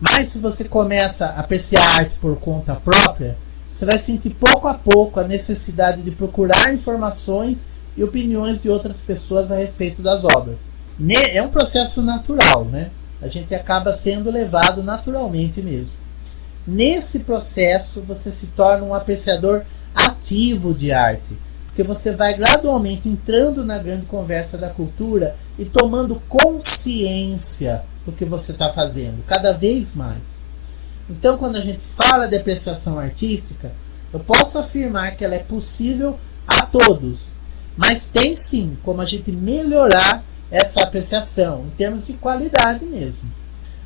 Mas se você começa a apreciar arte por conta própria, você vai sentir pouco a pouco a necessidade de procurar informações e opiniões de outras pessoas a respeito das obras. É um processo natural, né? A gente acaba sendo levado naturalmente mesmo. Nesse processo, você se torna um apreciador ativo de arte, porque você vai gradualmente entrando na grande conversa da cultura e tomando consciência do que você está fazendo, cada vez mais. Então, quando a gente fala de apreciação artística, eu posso afirmar que ela é possível a todos, mas tem sim como a gente melhorar essa apreciação, em termos de qualidade mesmo.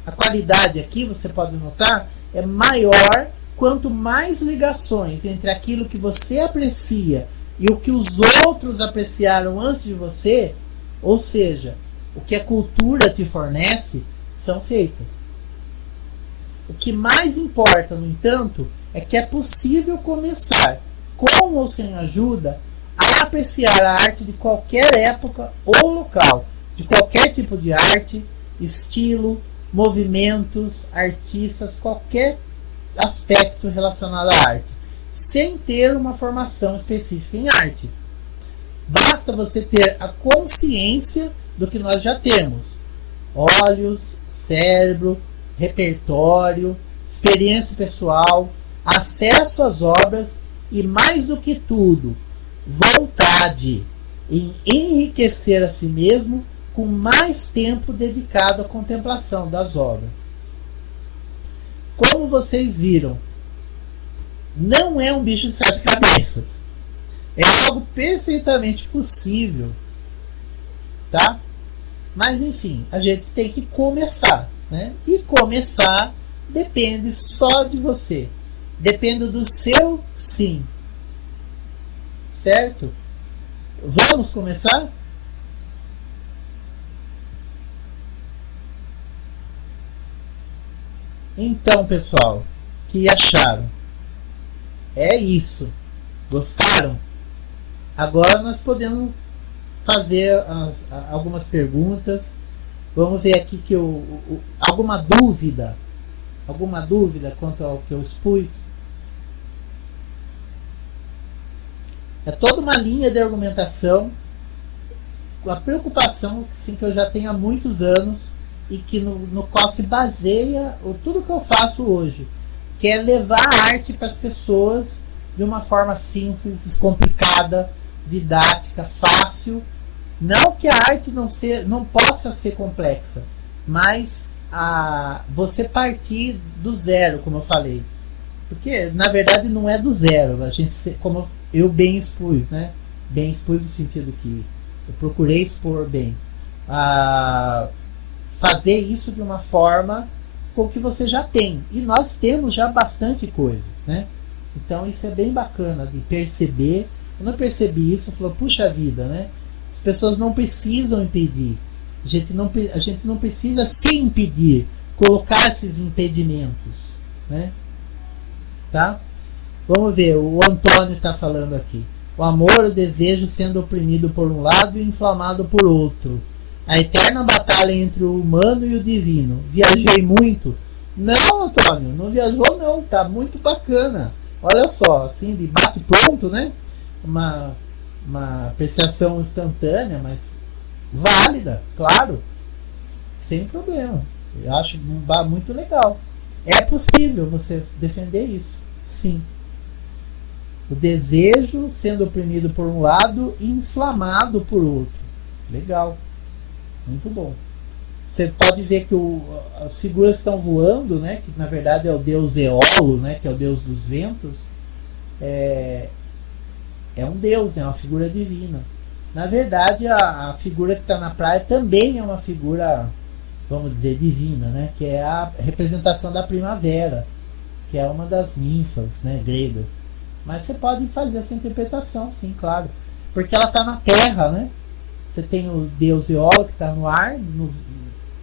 A qualidade aqui, você pode notar, é maior quanto mais ligações entre aquilo que você aprecia e o que os outros apreciaram antes de você, ou seja, o que a cultura te fornece, são feitas. O que mais importa, no entanto, é que é possível começar, com ou sem ajuda, a apreciar a arte de qualquer época ou local, de qualquer tipo de arte, estilo, movimentos, artistas, qualquer aspecto relacionado à arte, sem ter uma formação específica em arte. Basta você ter a consciência do que nós já temos: olhos, cérebro, repertório, experiência pessoal, acesso às obras e, mais do que tudo, vontade em enriquecer a si mesmo com mais tempo dedicado à contemplação das obras. Como vocês viram, não é um bicho de sete cabeças. É algo perfeitamente possível, tá? Mas enfim, a gente tem que começar, né? E começar depende só de você. Depende do seu sim. Certo? Vamos começar? Então, pessoal, o que acharam? É isso. Gostaram? Agora nós podemos fazer algumas perguntas. Vamos ver aqui que alguma dúvida quanto ao que eu expus. É toda uma linha de argumentação, a preocupação assim, que eu já tenho há muitos anos e que no qual se baseia tudo que eu faço hoje, que é levar a arte para as pessoas de uma forma simples, descomplicada, didática, fácil. Não que a arte não possa ser complexa, mas você partir do zero, como eu falei. Porque, na verdade, não é do zero. A gente, como eu bem expus, né? Bem expus no sentido que eu procurei expor bem. Fazer isso de uma forma com o que você já tem. E nós temos já bastante coisa, né? Então, isso é bem bacana de perceber. Quando eu percebi isso, eu falei, puxa vida, né? As pessoas não precisam impedir. A gente não precisa se impedir, colocar esses impedimentos, né? Tá? Vamos ver, o Antônio está falando aqui. O amor, o desejo sendo oprimido por um lado e inflamado por outro. A eterna batalha entre o humano e o divino. Viajei muito, Não, Antônio, não viajou não, tá muito bacana. Olha só, assim, de bate pronto, né? Uma, uma apreciação instantânea, mas válida, claro, sem problema. Eu acho muito legal. É possível você defender isso, sim. O desejo sendo oprimido por um lado e inflamado por outro. Legal, muito bom. Você pode ver que as figuras estão voando, né? Que na verdade é o deus Eolo, né? Que é o deus dos ventos. É um deus, é uma figura divina. Na verdade, a figura que está na praia também é uma figura, vamos dizer, divina, né? Que é a representação da primavera, que é uma das ninfas, né, gregas. Mas você pode fazer essa interpretação, sim, claro. Porque ela está na terra, né? Você tem o deus Eolo que está no ar,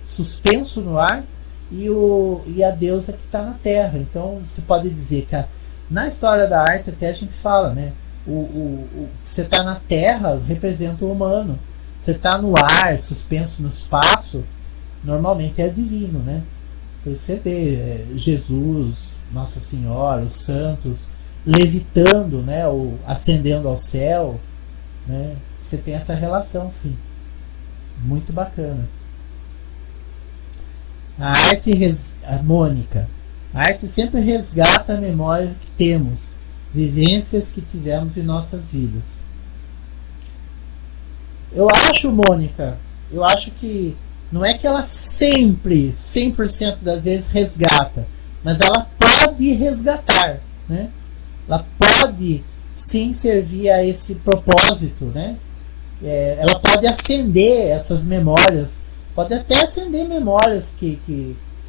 suspenso no ar, e a deusa que está na terra. Então você pode dizer que na história da arte até a gente fala, né? Você está na terra representa o humano. Você está no ar, suspenso no espaço, normalmente é divino, né? Você vê Jesus, Nossa Senhora, os santos levitando, né? Ou ascendendo ao céu, né? Você tem essa relação, sim. Muito bacana. A arte harmônica. A arte sempre resgata a memória que temos, vivências que tivemos em nossas vidas. Eu acho, Mônica, eu acho que não é que ela sempre, 100% das vezes resgata, mas ela pode resgatar, né? Ela pode sim servir a esse propósito, né? Ela pode acender essas memórias, pode até acender memórias que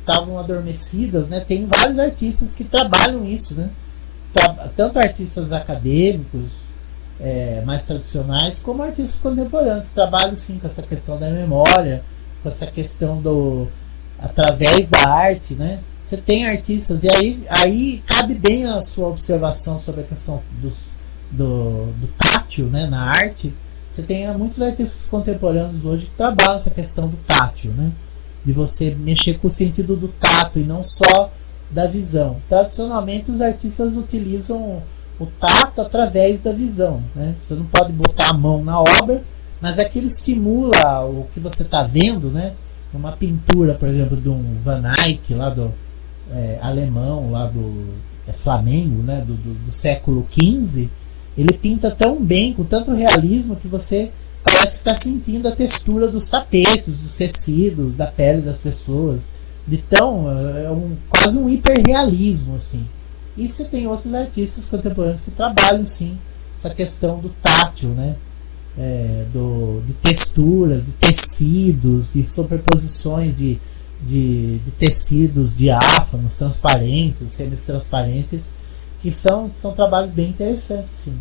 estavam adormecidas, né? Tem vários artistas que trabalham isso, né? Tanto artistas acadêmicos, mais tradicionais, como artistas contemporâneos trabalham sim com essa questão da memória, com essa questão através da arte, né? Você tem artistas, e aí cabe bem a sua observação sobre a questão do tátil, né, na arte. Você tem muitos artistas contemporâneos hoje que trabalham essa questão do tátil, né? De você mexer com o sentido do tato e não só da visão. Tradicionalmente, os artistas utilizam o tato através da visão, né? Você não pode botar a mão na obra, mas aquilo estimula o que você está vendo, né? Uma pintura, por exemplo, de um Van Eyck, lá do alemão, lá do Flamengo, né? Do século XV, ele pinta tão bem, com tanto realismo, que você parece que está sentindo a textura dos tapetes, dos tecidos, da pele das pessoas. Então, quase um hiperrealismo, assim. E você tem outros artistas contemporâneos que trabalham, sim, essa questão do tátil, né? De texturas, de tecidos, de sobreposições de tecidos diáfanos, transparentes, semi-transparentes, que são trabalhos bem interessantes, sim.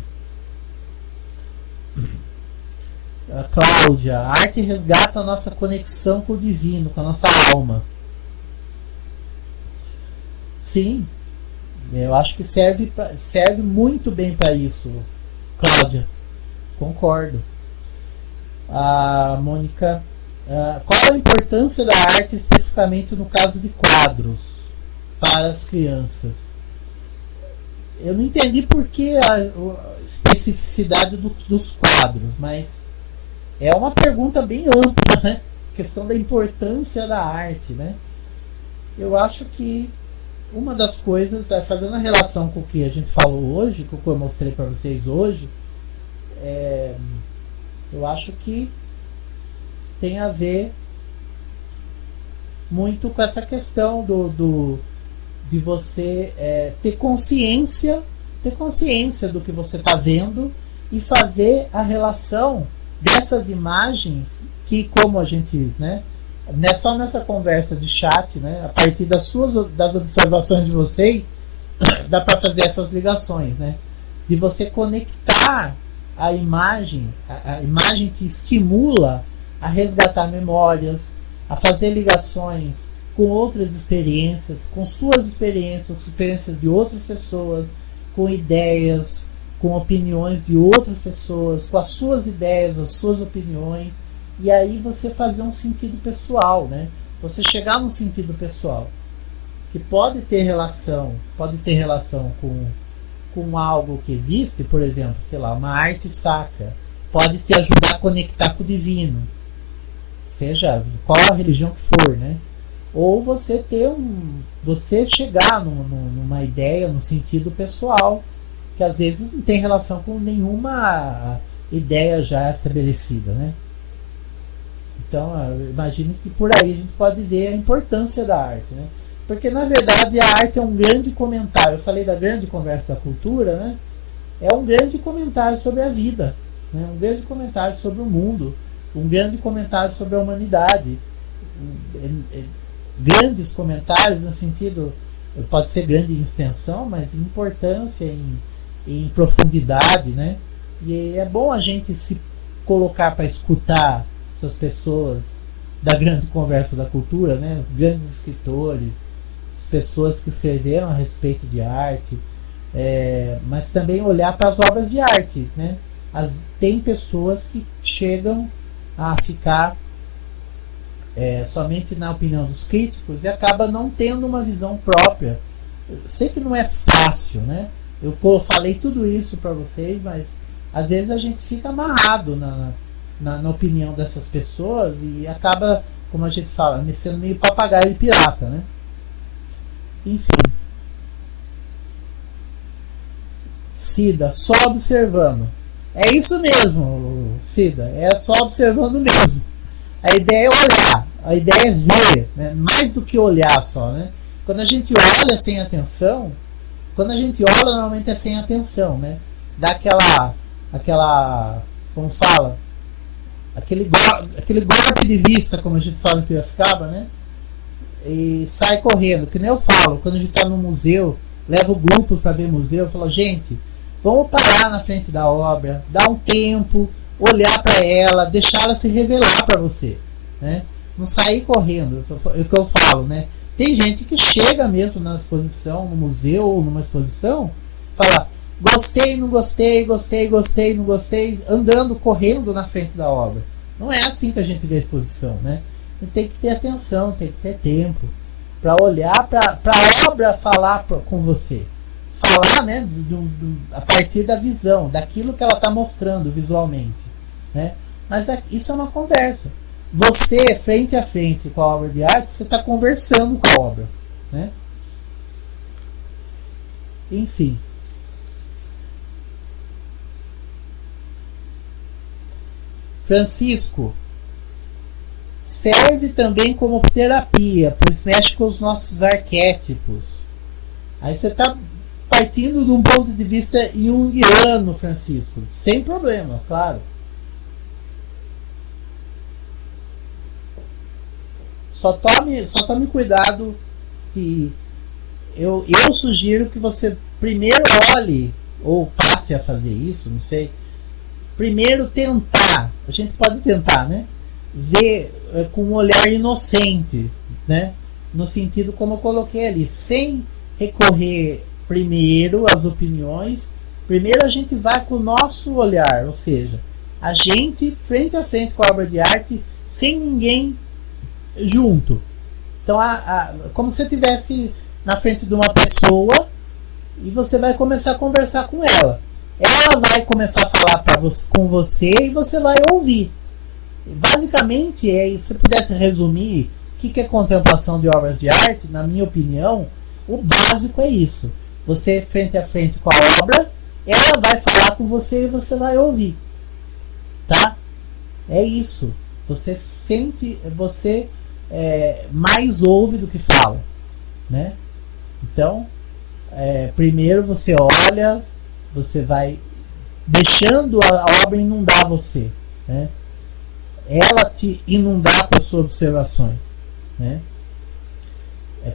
A Cláudia, a arte resgata a nossa conexão com o divino, com a nossa alma. Sim, eu acho que serve muito bem para isso, Cláudia. Concordo. A Mônica, qual a importância da arte especificamente no caso de quadros para as crianças? Eu não entendi por que a especificidade dos quadros, mas é uma pergunta bem ampla, né? A questão da importância da arte, né? Eu acho que uma das coisas, fazendo a relação com o que a gente falou hoje, com o que eu mostrei para vocês hoje, eu acho que tem a ver muito com essa questão de você ter consciência do que você está vendo e fazer a relação dessas imagens que, como a gente, né, só nessa conversa de chat, né, a partir das observações de vocês, dá para fazer essas ligações, né, de você conectar a imagem que estimula a resgatar memórias, a fazer ligações com outras experiências, com suas experiências, com experiências de outras pessoas, com ideias, com opiniões de outras pessoas, com as suas ideias, as suas opiniões, e aí você fazer um sentido pessoal, né? Você chegar no sentido pessoal. que pode ter relação com algo que existe, por exemplo, sei lá, uma arte sacra, pode te ajudar a conectar com o divino, seja qual a religião que for, né? Ou você você chegar numa ideia no sentido pessoal, que às vezes não tem relação com nenhuma ideia já estabelecida, né? Então, eu imagino que por aí a gente pode ver a importância da arte, né? Porque, na verdade, a arte é um grande comentário. Eu falei da grande conversa da cultura, né? É um grande comentário sobre a vida, né? Um grande comentário sobre o mundo, um grande comentário sobre a humanidade. Grandes comentários no sentido, pode ser grande em extensão, mas em importância, em profundidade, né? E é bom a gente se colocar para escutar essas pessoas da grande conversa da cultura, né? Os grandes escritores, as pessoas que escreveram a respeito de arte, mas também olhar para as obras de arte, né? Tem pessoas que chegam a ficar somente na opinião dos críticos e acaba não tendo uma visão própria. Eu sei que não é fácil, né? Eu falei tudo isso para vocês, mas às vezes a gente fica amarrado na opinião dessas pessoas e acaba, como a gente fala, sendo meio papagaio e pirata, né? Enfim. Cida, só observando. É isso mesmo, Cida. É só observando mesmo. A ideia é olhar, a ideia é ver, né? Mais do que olhar só, né? Quando a gente olha sem atenção, normalmente é sem atenção, né? Dá aquela, como fala, aquele golpe de vista, como a gente fala em Piracicaba, né? E sai correndo, que nem eu falo, quando a gente está no museu, leva o grupo para ver museu, eu falo, gente, vamos parar na frente da obra, dar um tempo, olhar para ela, deixar ela se revelar para você, né? Não sair correndo, é o que eu falo, né? Tem gente que chega mesmo na exposição, no museu ou numa exposição, fala, gostei, não gostei, gostei, gostei, não gostei, andando, correndo na frente da obra. Não é assim que a gente vê a exposição, né? Você tem que ter atenção, tem que ter tempo para olhar para a obra falar com você. Falar, né, a partir da visão, daquilo que ela está mostrando visualmente, né? Mas isso é uma conversa. Você, frente a frente com a obra de arte, você está conversando com a obra, né? Enfim. Francisco, serve também como terapia, pois mexe com os nossos arquétipos. Aí você está partindo de um ponto de vista junguiano, Francisco, sem problema, claro. Só tome cuidado que eu sugiro que você primeiro olhe, ou passe a fazer isso, não sei. Primeiro tentar, a gente pode tentar, né? Ver com um olhar inocente, né? No sentido como eu coloquei ali, sem recorrer primeiro às opiniões. Primeiro a gente vai com o nosso olhar, ou seja, a gente frente a frente com a obra de arte, sem ninguém junto. Então, como se você estivesse na frente de uma pessoa e você vai começar a conversar com ela. Ela vai começar a falar com você e você vai ouvir. Basicamente, se você pudesse resumir o que é contemplação de obras de arte, na minha opinião, o básico é isso. Você frente a frente com a obra, ela vai falar com você e você vai ouvir. Tá? É isso. Você sente, você mais ouve do que fala, né? Então, primeiro você olha, você vai deixando a obra inundar você, né? Ela te inundar com as suas observações, né?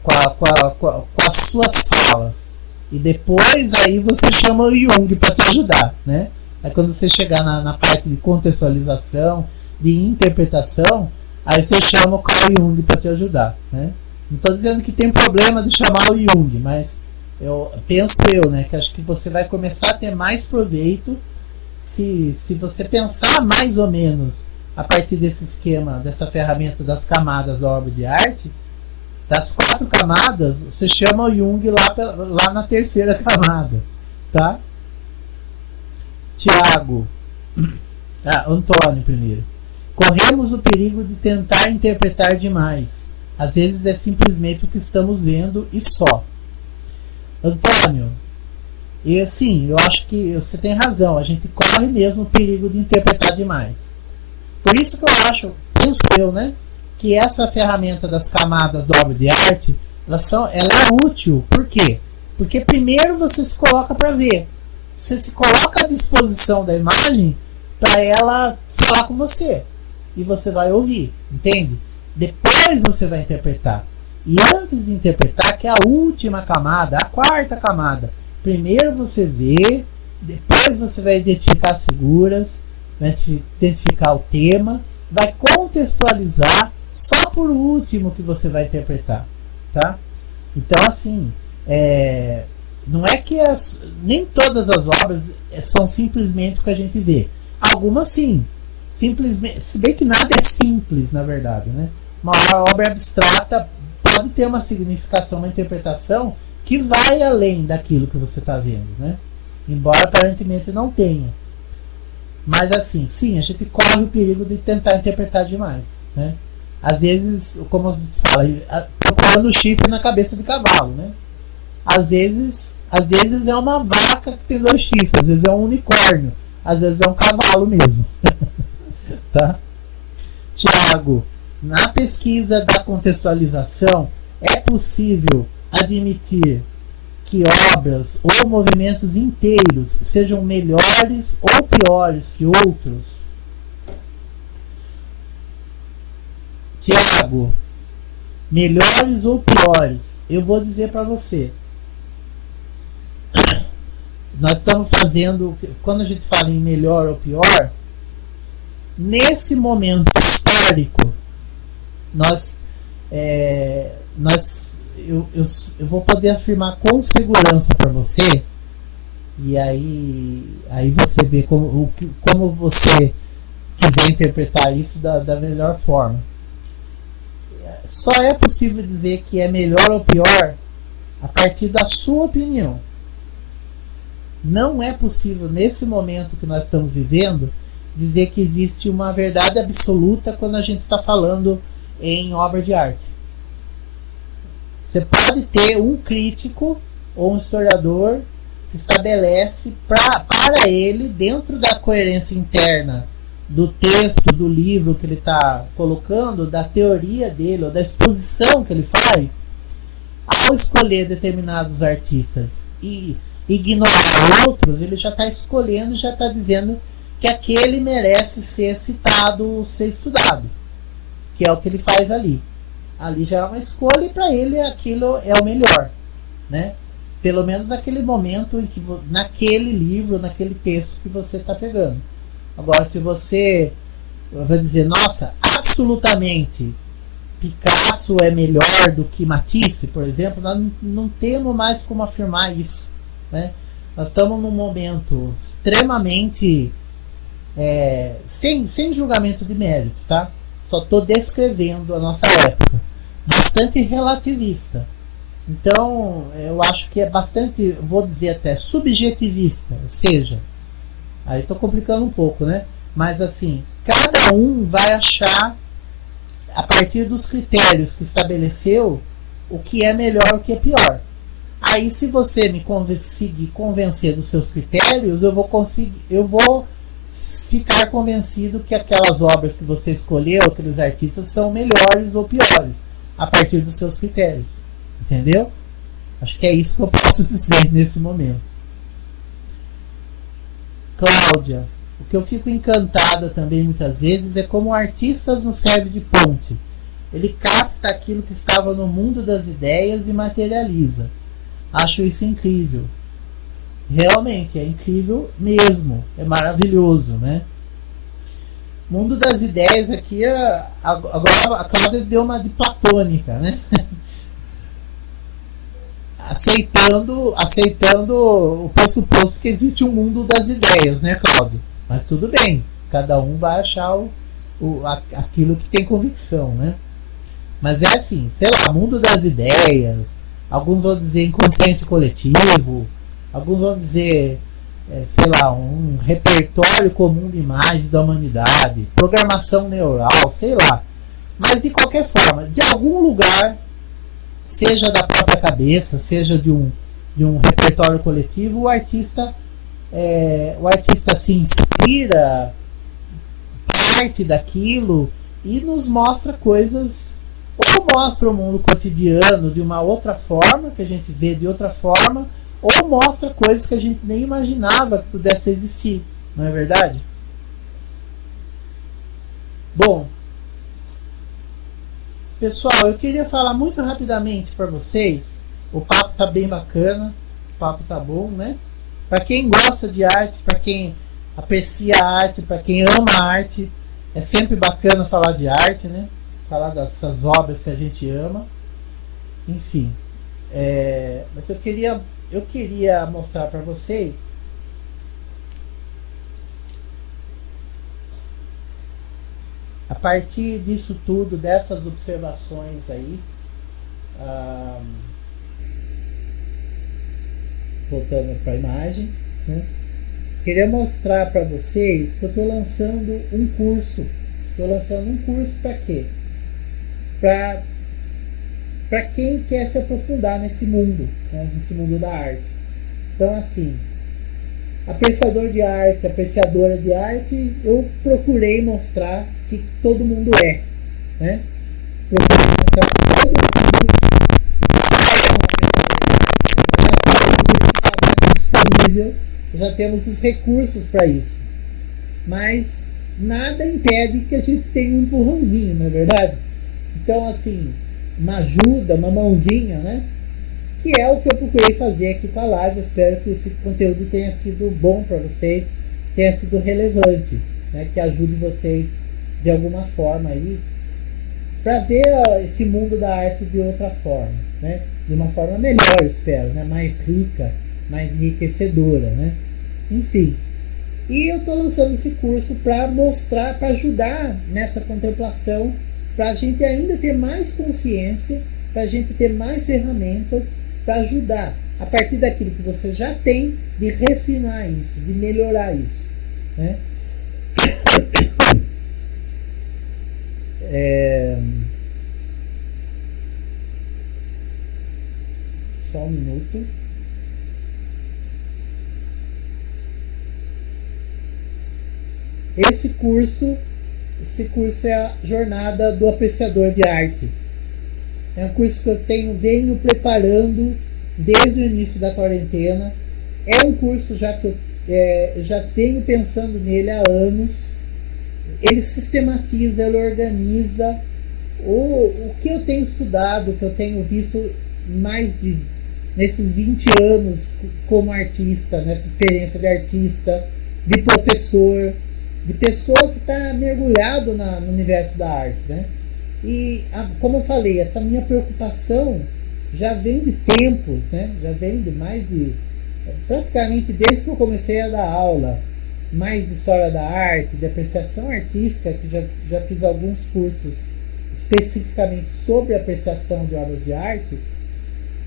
Com as suas falas. E depois aí você chama o Jung para te ajudar, né? Aí quando você chegar na parte de contextualização, de interpretação, aí você chama o Carl Jung para te ajudar, né? Não estou dizendo que tem problema de chamar o Jung, mas penso né, que acho que você vai começar a ter mais proveito se você pensar mais ou menos a partir desse esquema, dessa ferramenta das camadas da obra de arte, Das 4 camadas, você chama o Jung lá na terceira camada, tá? Tiago, Antônio primeiro. Corremos o perigo de tentar interpretar demais. Às vezes é simplesmente o que estamos vendo e só. Antônio, e assim, eu acho que você tem razão, a gente corre mesmo o perigo de interpretar demais. Por isso que eu acho, penso eu, né, que essa ferramenta das camadas da obra de arte, ela é útil. Por quê? Porque primeiro você se coloca para ver. Você se coloca à disposição da imagem para ela falar com você. E você vai ouvir, entende? Depois você vai interpretar. E antes de interpretar, que é a última camada, a 4ª camada, primeiro você vê, depois você vai identificar as figuras, vai identificar o tema, vai contextualizar, só por último que você vai interpretar, tá? Então, assim, não é que nem todas as obras são simplesmente o que a gente vê. Algumas sim, simplesmente, se bem que nada é simples, na verdade, né? Uma obra abstrata pode ter uma significação, uma interpretação que vai além daquilo que você está vendo, né? Embora aparentemente não tenha. Mas assim, sim, a gente corre o perigo de tentar interpretar demais, né? Às vezes, como fala, procurando o chifre na cabeça de cavalo, né? Às vezes é uma vaca que tem 2 chifres, às vezes é um unicórnio, às vezes é um cavalo mesmo. Tá? Tiago, na pesquisa da contextualização, é possível admitir que obras ou movimentos inteiros sejam melhores ou piores que outros? Tiago, melhores ou piores? Eu vou dizer para você. Nós estamos fazendo, quando a gente fala em melhor ou pior, nesse momento histórico, eu vou poder afirmar com segurança para você, e aí você vê como você quiser interpretar isso da melhor forma. Só é possível dizer que é melhor ou pior a partir da sua opinião. Não é possível, nesse momento que nós estamos vivendo, dizer que existe uma verdade absoluta quando a gente está falando em obra de arte. Você pode ter um crítico ou um historiador que estabelece para ele, dentro da coerência interna do texto, do livro que ele está colocando, da teoria dele, ou da exposição que ele faz, ao escolher determinados artistas e ignorar outros, ele já está escolhendo, já está dizendo que aquele merece ser citado, ser estudado, que é o que ele faz ali. Ali já é uma escolha e para ele aquilo é o melhor, né? Pelo menos naquele momento, em que naquele livro, naquele texto que você está pegando. Agora, se você vai dizer, nossa, absolutamente Picasso é melhor do que Matisse, por exemplo, nós não temos mais como afirmar isso, né? Nós estamos num momento extremamente sem julgamento de mérito, tá? Só estou descrevendo a nossa época, bastante relativista. Então, eu acho que é bastante, vou dizer até subjetivista, ou seja, aí estou complicando um pouco, né? Mas assim, cada um vai achar, a partir dos critérios que estabeleceu, o que é melhor e o que é pior. Aí, se você me conseguir convencer dos seus critérios, eu vou ficar convencido que aquelas obras que você escolheu, aqueles artistas, são melhores ou piores, a partir dos seus critérios. Entendeu? Acho que é isso que eu posso dizer nesse momento. Cláudia, o que eu fico encantada também muitas vezes é como o artista nos serve de ponte. Ele capta aquilo que estava no mundo das ideias e materializa. Acho isso incrível. Realmente, é incrível mesmo. É maravilhoso, né? Mundo das ideias aqui, agora a Cláudia deu uma de platônica, né? aceitando o pressuposto que existe um mundo das ideias, né, Cláudio? Mas tudo bem, cada um vai achar aquilo que tem convicção, né? Mas é assim, sei lá, mundo das ideias, alguns vão dizer inconsciente coletivo, alguns vão dizer, sei lá, um repertório comum de imagens da humanidade, programação neural, sei lá. Mas de qualquer forma, de algum lugar, seja da própria cabeça, seja de um repertório coletivo, o artista se inspira, parte daquilo e nos mostra coisas, ou mostra o mundo cotidiano de uma outra forma, que a gente vê de outra forma, ou mostra coisas que a gente nem imaginava que pudesse existir, não é verdade? Bom, pessoal, eu queria falar muito rapidamente para vocês. O papo tá bem bacana, o papo tá bom, né? Para quem gosta de arte, para quem aprecia a arte, para quem ama a arte, é sempre bacana falar de arte, né? Falar dessas obras que a gente ama. Enfim, mas eu queria mostrar para vocês a partir disso tudo, dessas observações aí. Voltando para a imagem, né? Queria mostrar para vocês que eu estou lançando um curso. Estou lançando um curso para quê? Para quem quer se aprofundar nesse mundo, né? Nesse mundo da arte. Então, assim, apreciador de arte, apreciadora de arte, eu procurei mostrar que todo mundo é, né? Procurei mostrar que todo mundo disponível, já temos os recursos para isso, mas nada impede que a gente tenha um empurrãozinho, não é verdade? Então, assim, uma ajuda, uma mãozinha, né? Que é o que eu procurei fazer aqui com a live. Eu espero que esse conteúdo tenha sido bom para vocês, tenha sido relevante, né? Que ajude vocês de alguma forma aí para ver esse mundo da arte de outra forma, né? De uma forma melhor, eu espero, né? Mais rica, mais enriquecedora, né? Enfim. E eu estou lançando esse curso para mostrar, para ajudar nessa contemplação, para a gente ainda ter mais consciência, para a gente ter mais ferramentas, para ajudar, a partir daquilo que você já tem, de refinar isso, de melhorar isso, né? Só um minuto. Esse curso é a jornada do apreciador de arte. É um curso que eu venho preparando desde o início da quarentena. É um curso já que eu já venho pensando nele há anos. Ele sistematiza, ele organiza o que eu tenho estudado, o que eu tenho visto nesses 20 anos como artista, nessa experiência de artista, de professor, de pessoa que está mergulhado no universo da arte, né? E, como eu falei, essa minha preocupação já vem de tempos, né? Já vem de praticamente desde que eu comecei a dar aula, mais de história da arte, de apreciação artística, que já fiz alguns cursos especificamente sobre apreciação de obras de arte.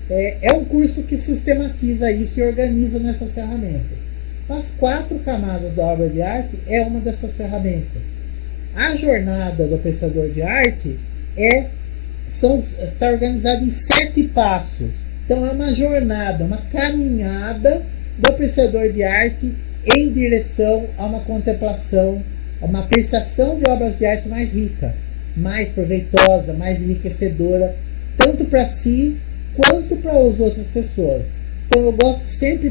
É um curso que sistematiza isso e organiza nessas ferramentas. As 4 camadas da obra de arte é uma dessas ferramentas. A jornada do apreciador de arte está organizada em 7 passos. Então é uma jornada, uma caminhada do apreciador de arte em direção a uma contemplação, a uma apreciação de obras de arte mais rica, mais proveitosa, mais enriquecedora, tanto para si quanto para as outras pessoas. Então eu gosto sempre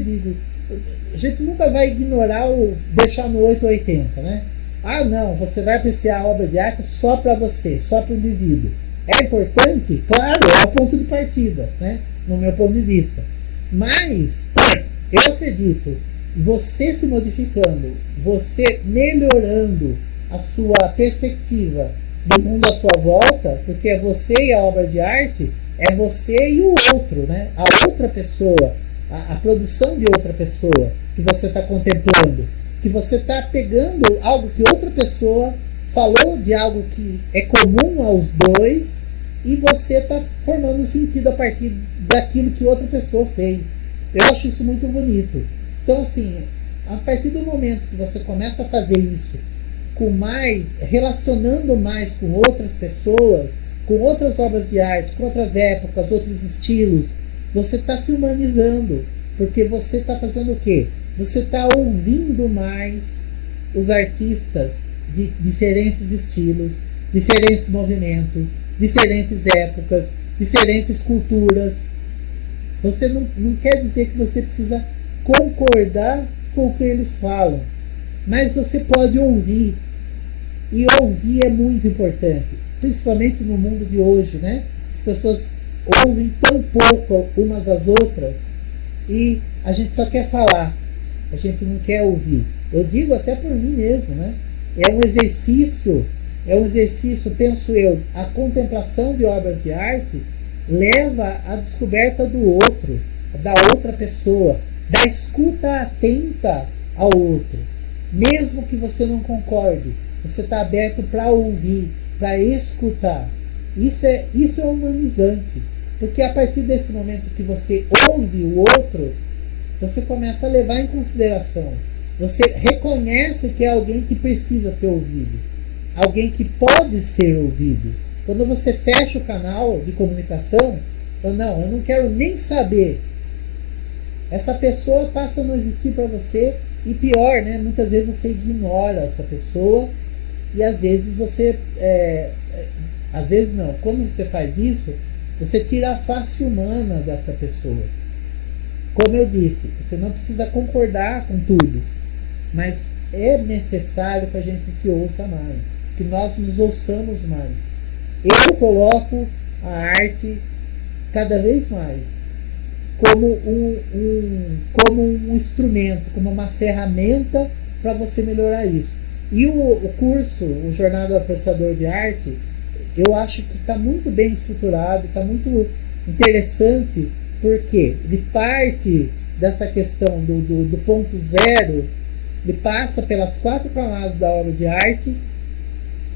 a gente nunca vai ignorar ou deixar no 880, né? Ah, não, você vai apreciar a obra de arte só para você, só para o indivíduo. É importante? Claro, é o ponto de partida, né? No meu ponto de vista. Mas, eu acredito, você se modificando, você melhorando a sua perspectiva do mundo à sua volta, porque é você e a obra de arte, é você e o outro, né? A outra pessoa, a produção de outra pessoa que você está contemplando, que você está pegando algo que outra pessoa falou, de algo que é comum aos dois, e você está formando um sentido a partir daquilo que outra pessoa fez. Eu acho isso muito bonito. Então, assim, a partir do momento que você começa a fazer isso com mais, relacionando mais com outras pessoas, com outras obras de arte, com outras épocas, outros estilos, você está se humanizando, porque você está fazendo o quê? Você está ouvindo mais os artistas de diferentes estilos, diferentes movimentos, diferentes épocas, diferentes culturas. Você não quer dizer que você precisa concordar com o que eles falam, mas você pode ouvir. E ouvir é muito importante, principalmente no mundo de hoje, né? As pessoas ouvem tão pouco umas às outras e a gente só quer falar, a gente não quer ouvir. Eu digo até por mim mesmo, né? É um exercício, penso eu, a contemplação de obras de arte leva à descoberta do outro, da outra pessoa, da escuta atenta ao outro. Mesmo que você não concorde, você está aberto para ouvir, para escutar. Isso é humanizante, porque a partir desse momento que você ouve o outro, você começa a levar em consideração. Você reconhece que é alguém que precisa ser ouvido, alguém que pode ser ouvido. Quando você fecha o canal de comunicação, eu não quero nem saber. Essa pessoa passa a não existir para você, e pior, né? Muitas vezes você ignora essa pessoa e às vezes você, às vezes não, quando você faz isso, você tira a face humana dessa pessoa. Como eu disse, você não precisa concordar com tudo, mas é necessário que a gente se ouça mais, que nós nos ouçamos mais. Eu coloco a arte cada vez mais como um instrumento, como uma ferramenta para você melhorar isso. E o curso, o Jornada do Apreciador de Arte, eu acho que está muito bem estruturado, está muito interessante, porque ele parte dessa questão do ponto zero, ele passa pelas 4 camadas da obra de arte,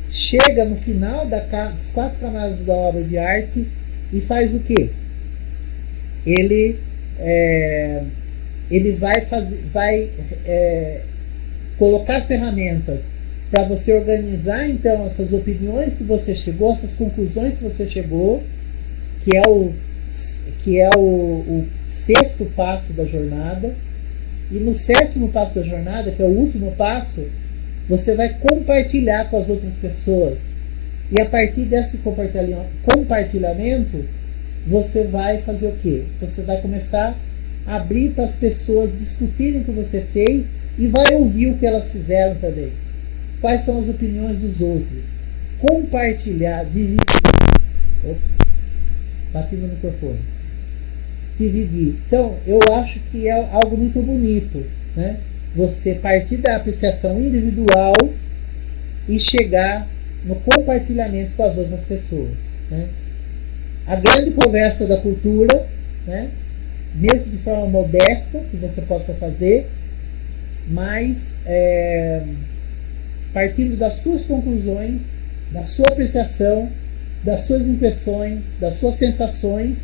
chega no final das 4 camadas da obra de arte e faz o quê? Ele vai colocar as ferramentas para você organizar então essas opiniões que você chegou, essas conclusões que você chegou, que é o 6º passo da jornada. E no 7º passo da jornada, que é o último passo, você vai compartilhar com as outras pessoas. E a partir desse compartilhamento, você vai fazer o quê? Você vai começar a abrir para as pessoas discutirem o que você fez e vai ouvir o que elas fizeram também. Quais são as opiniões dos outros. Compartilhar, dividir. Opa, bati no microfone. Dividir. Então, eu acho que é algo muito bonito, né? Você partir da apreciação individual e chegar no compartilhamento com as outras pessoas, né? A grande conversa da cultura, né? Mesmo de forma modesta, que você possa fazer, mas partindo das suas conclusões, da sua apreciação, das suas impressões, das suas sensações,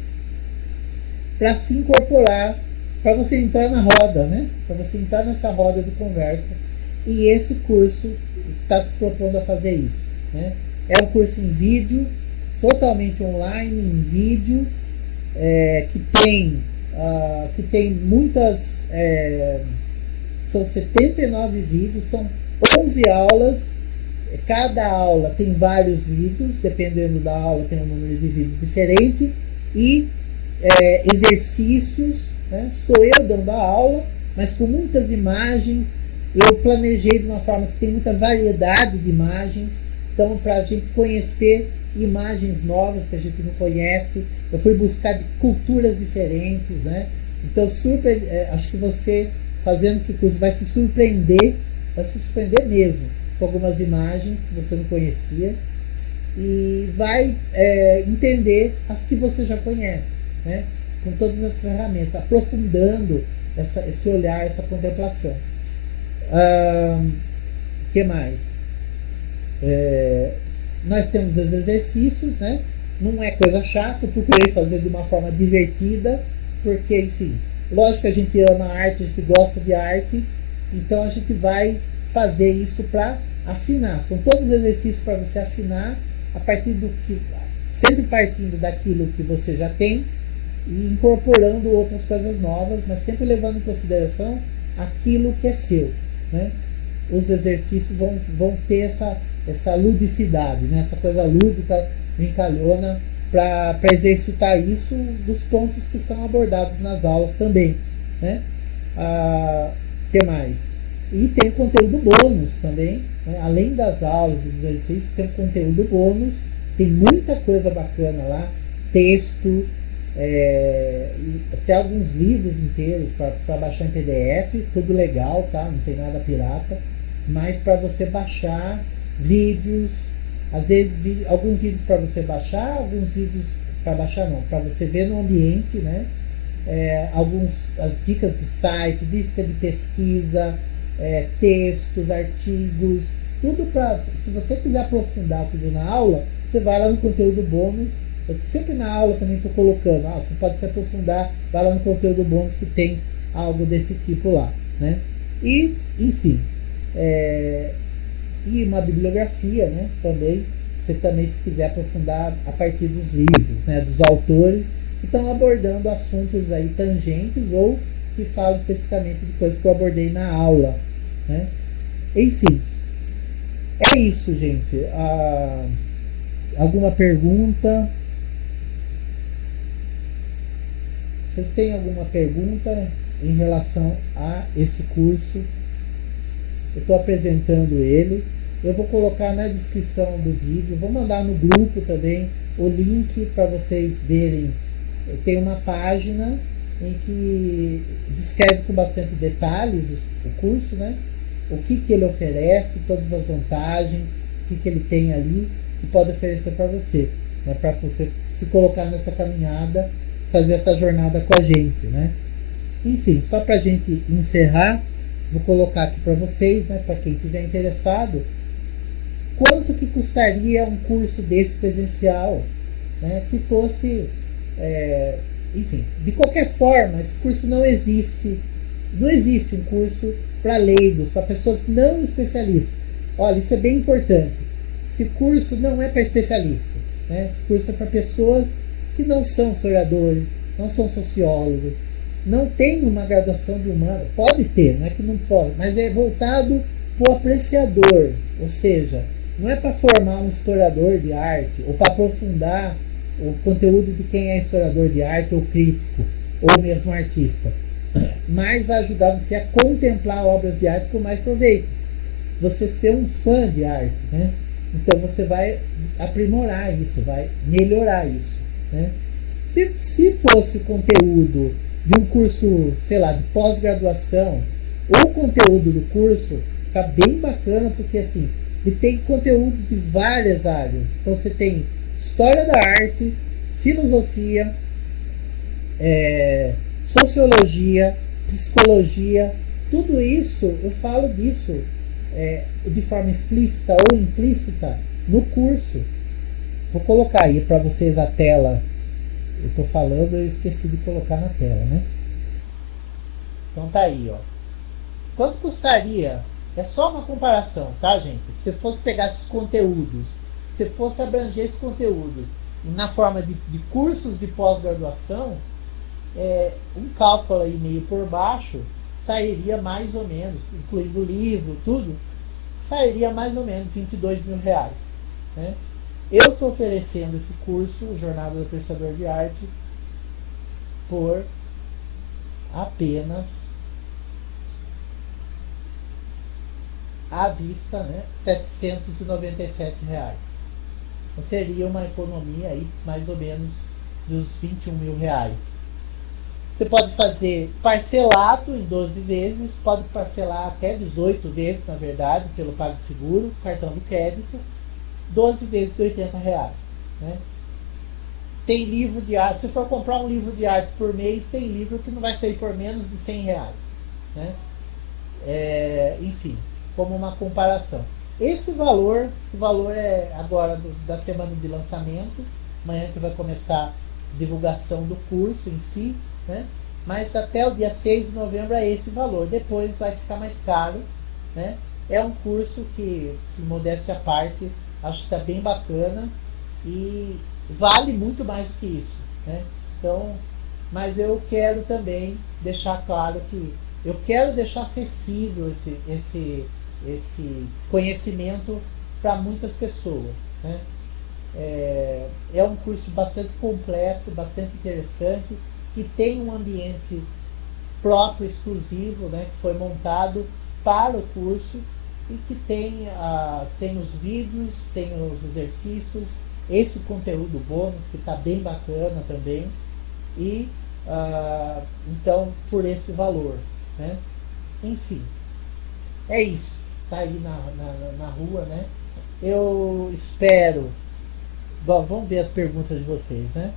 para se incorporar, para você entrar na roda, né? Para você entrar nessa roda de conversa. E esse curso está se propondo a fazer isso, né? É um curso em vídeo, totalmente online, em vídeo, que tem muitas... são 79 vídeos, são 11 aulas. Cada aula tem vários vídeos, dependendo da aula tem um número de vídeos diferente, e exercícios, né? Sou eu dando a aula, mas com muitas imagens. Eu planejei de uma forma que tem muita variedade de imagens, então para a gente conhecer imagens novas que a gente não conhece. Eu fui buscar de culturas diferentes, né? Então acho que você fazendo esse curso vai se surpreender mesmo com algumas imagens que você não conhecia e vai entender as que você já conhece, né? Com todas as ferramentas, aprofundando esse olhar, essa contemplação. Que mais? Nós temos os exercícios, né? Não é coisa chata, eu procurei fazer de uma forma divertida, porque, enfim, lógico que a gente ama arte, a gente gosta de arte, então a gente vai fazer isso para afinar. São todos exercícios para você afinar a partir do que, sempre partindo daquilo que você já tem e incorporando outras coisas novas, mas sempre levando em consideração aquilo que é seu, né? Os exercícios vão ter essa ludicidade, né? Essa coisa lúdica, brincalhona, para exercitar isso dos pontos que são abordados nas aulas também, né? Que mais? E tem conteúdo bônus também, né? Além das aulas e dos exercícios, tem conteúdo bônus, tem muita coisa bacana lá, texto, até alguns livros inteiros para baixar em PDF, tudo legal, tá? Não tem nada pirata, mas para você baixar vídeos, às vezes alguns vídeos para você baixar, alguns vídeos para baixar não, para você ver no ambiente, né? As dicas de site, dicas de pesquisa, textos, artigos, tudo para, se você quiser aprofundar tudo na aula, você vai lá no conteúdo bônus. Eu sempre na aula também estou colocando, você pode se aprofundar, vai lá no conteúdo bônus que tem algo desse tipo lá, né? E, enfim, e uma bibliografia, né? Também, você também se quiser aprofundar a partir dos livros, né? Dos autores que estão abordando assuntos aí tangentes ou que falam especificamente de coisas que eu abordei na aula, né? Enfim, é isso, gente. Alguma pergunta? Vocês têm alguma pergunta em relação a esse curso? Eu estou apresentando ele. Eu vou colocar na descrição do vídeo. Vou mandar no grupo também o link para vocês verem. Tem uma página em que descreve com bastante detalhes o curso, né? O que ele oferece, todas as vantagens, o que ele tem ali e pode oferecer para você, né? Para você se colocar nessa caminhada, fazer essa jornada com a gente, né? Enfim, só para a gente encerrar, vou colocar aqui para vocês, né? Para quem estiver interessado, quanto que custaria um curso desse presencial, né? Se fosse, enfim, de qualquer forma, esse curso não existe um curso para leigos, para pessoas não especialistas. Olha, isso é bem importante. Esse curso não é para especialistas, né? Esse curso é para pessoas que não são historiadores, não são sociólogos, não tem uma graduação de humanas. Pode ter, não é que não pode, mas é voltado para o apreciador, ou seja, não é para formar um historiador de arte ou para aprofundar o conteúdo de quem é historiador de arte ou crítico ou mesmo artista, mas vai ajudar você a contemplar obras de arte com mais proveito, você ser um fã de arte, né? Então você vai aprimorar isso, vai melhorar isso, né? Se fosse o conteúdo de um curso, sei lá, de pós-graduação, o conteúdo do curso fica bem bacana, porque assim, ele tem conteúdo de várias áreas. Então você tem história da arte, filosofia, sociologia, psicologia, tudo isso, eu falo disso de forma explícita ou implícita no curso. Vou colocar aí para vocês a tela. Eu estou falando, eu esqueci de colocar na tela, né? Então tá aí, ó. Quanto custaria? É só uma comparação, tá, gente? Se fosse pegar esses conteúdos, se fosse abranger esses conteúdos na forma de cursos de pós-graduação, um cálculo aí meio por baixo sairia mais ou menos, incluindo o livro, tudo, sairia mais ou menos R$22.000, né? Eu estou oferecendo esse curso, Jornada do Apreciador de Arte, por apenas à vista, né, R$797. Então seria uma economia aí mais ou menos dos R$21.000. Você pode fazer parcelado em 12 vezes, pode parcelar até 18 vezes, na verdade, pelo PagSeguro, cartão de crédito, 12 vezes de R$80. Né? Tem livro de arte, se for comprar um livro de arte por mês, tem livro que não vai sair por menos de R$100. Né? Enfim, como uma comparação. Esse valor é agora da semana de lançamento, amanhã que vai começar a divulgação do curso em si, né? Mas até o dia 6 de novembro é esse valor. Depois vai ficar mais caro, né? É um curso que modéstia à parte, acho que está bem bacana e vale muito mais do que isso, né? Então, mas eu quero também deixar claro que eu quero deixar acessível esse conhecimento para muitas pessoas, né? É um curso bastante completo, bastante interessante, que tem um ambiente próprio, exclusivo, né, que foi montado para o curso e que tem os vídeos, tem os exercícios, esse conteúdo bônus que está bem bacana também e então por esse valor, né? Enfim, é isso. Tá aí na rua, né? Eu espero. Bom, vamos ver as perguntas de vocês, né?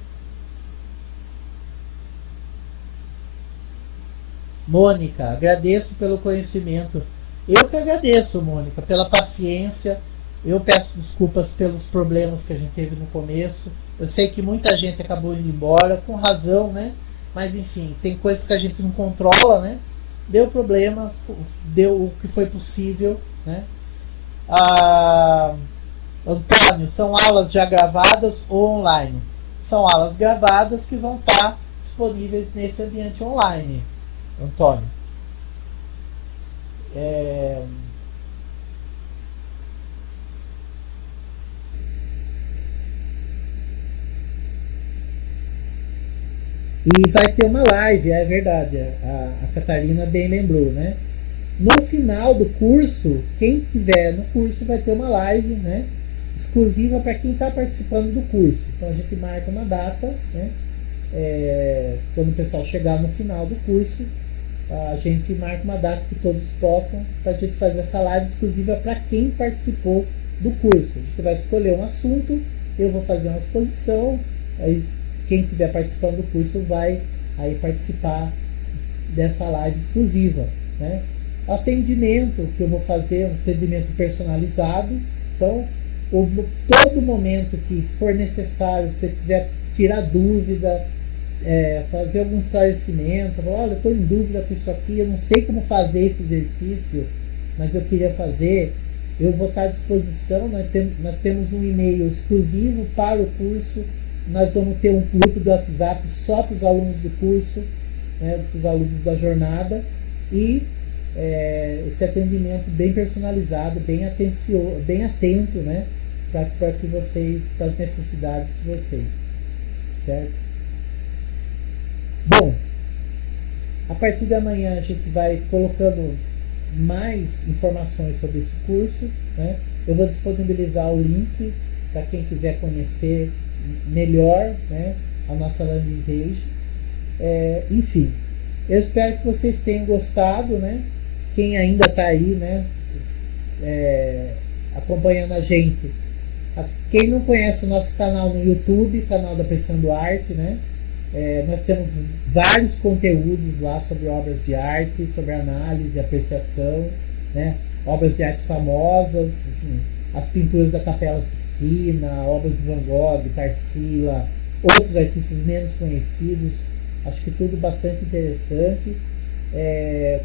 Mônica, agradeço pelo conhecimento. Eu que agradeço, Mônica, pela paciência. Eu peço desculpas pelos problemas que a gente teve no começo. Eu sei que muita gente acabou indo embora, com razão, né? Mas enfim, tem coisas que a gente não controla, né? Deu problema, deu o que foi possível, né? Ah, Antônio, são aulas já gravadas ou online? São aulas gravadas que vão estar disponíveis nesse ambiente online, Antônio. É, E vai ter uma live, é verdade. A Catarina bem lembrou, né? No final do curso, quem tiver no curso vai ter uma live, né? Exclusiva para quem está participando do curso. Então a gente marca uma data, né? Quando o pessoal chegar no final do curso, a gente marca uma data que todos possam, para a gente fazer essa live exclusiva para quem participou do curso. A gente vai escolher um assunto, eu vou fazer uma exposição, aí quem estiver participando do curso vai aí participar dessa live exclusiva, né? O atendimento que eu vou fazer, um atendimento personalizado, então todo momento que for necessário, se você quiser tirar dúvida, fazer algum esclarecimento, falar, olha, eu estou em dúvida com isso aqui, eu não sei como fazer esse exercício, mas eu queria fazer, eu vou estar à disposição. Nós temos um e-mail exclusivo para o curso, nós vamos ter um grupo do WhatsApp só para os alunos do curso, né, para os alunos da jornada, e esse atendimento bem personalizado, bem atento, né, para que vocês, para as necessidades de vocês, certo? Bom, a partir de amanhã a gente vai colocando mais informações sobre esse curso, né? Eu vou disponibilizar o link para quem quiser conhecer melhor, né, a nossa landing page. Enfim, eu espero que vocês tenham gostado, né? Quem ainda está aí, né, acompanhando a gente. Quem não conhece o nosso canal no YouTube, canal da Apreciando Arte, né? Nós temos vários conteúdos lá sobre obras de arte, sobre análise, apreciação, né? Obras de arte famosas, enfim, as pinturas da Capela Sistina, obras de Van Gogh, Tarsila, outros artistas menos conhecidos, acho que tudo bastante interessante.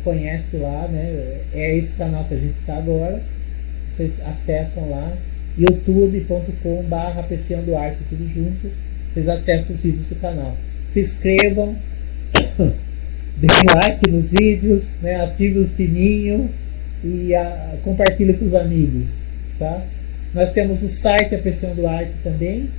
Conhece lá, né? É esse canal que a gente está agora, vocês acessam lá, youtube.com/apreciando arte, tudo junto, vocês acessam os vídeos do canal. Se inscrevam, deem like nos vídeos, né? Ativem o sininho e compartilhem com os amigos, tá? Nós temos o site Apreciando Arte também,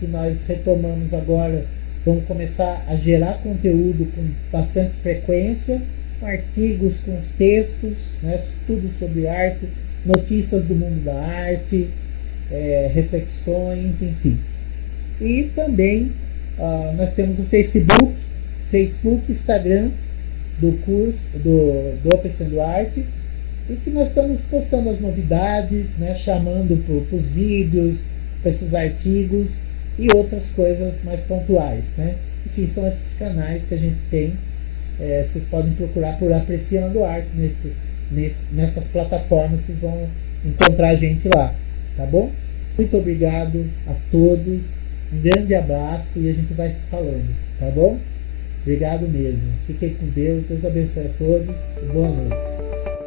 que nós retomamos agora. Vamos começar a gerar conteúdo com bastante frequência, com artigos, com os textos, né? Tudo sobre arte, notícias do mundo da arte, reflexões, enfim. E também nós temos o Facebook, Instagram do curso do Apreciando Arte, e que nós estamos postando as novidades, né, chamando para os vídeos, para esses artigos e outras coisas mais pontuais, né? Enfim, são esses canais que a gente tem. Vocês podem procurar por Apreciando Arte nessas plataformas, vocês vão encontrar a gente lá, tá bom? Muito obrigado a todos, Um grande abraço e a gente vai se falando, tá bom? Obrigado mesmo. Fiquem com Deus. Deus abençoe a todos. Boa noite.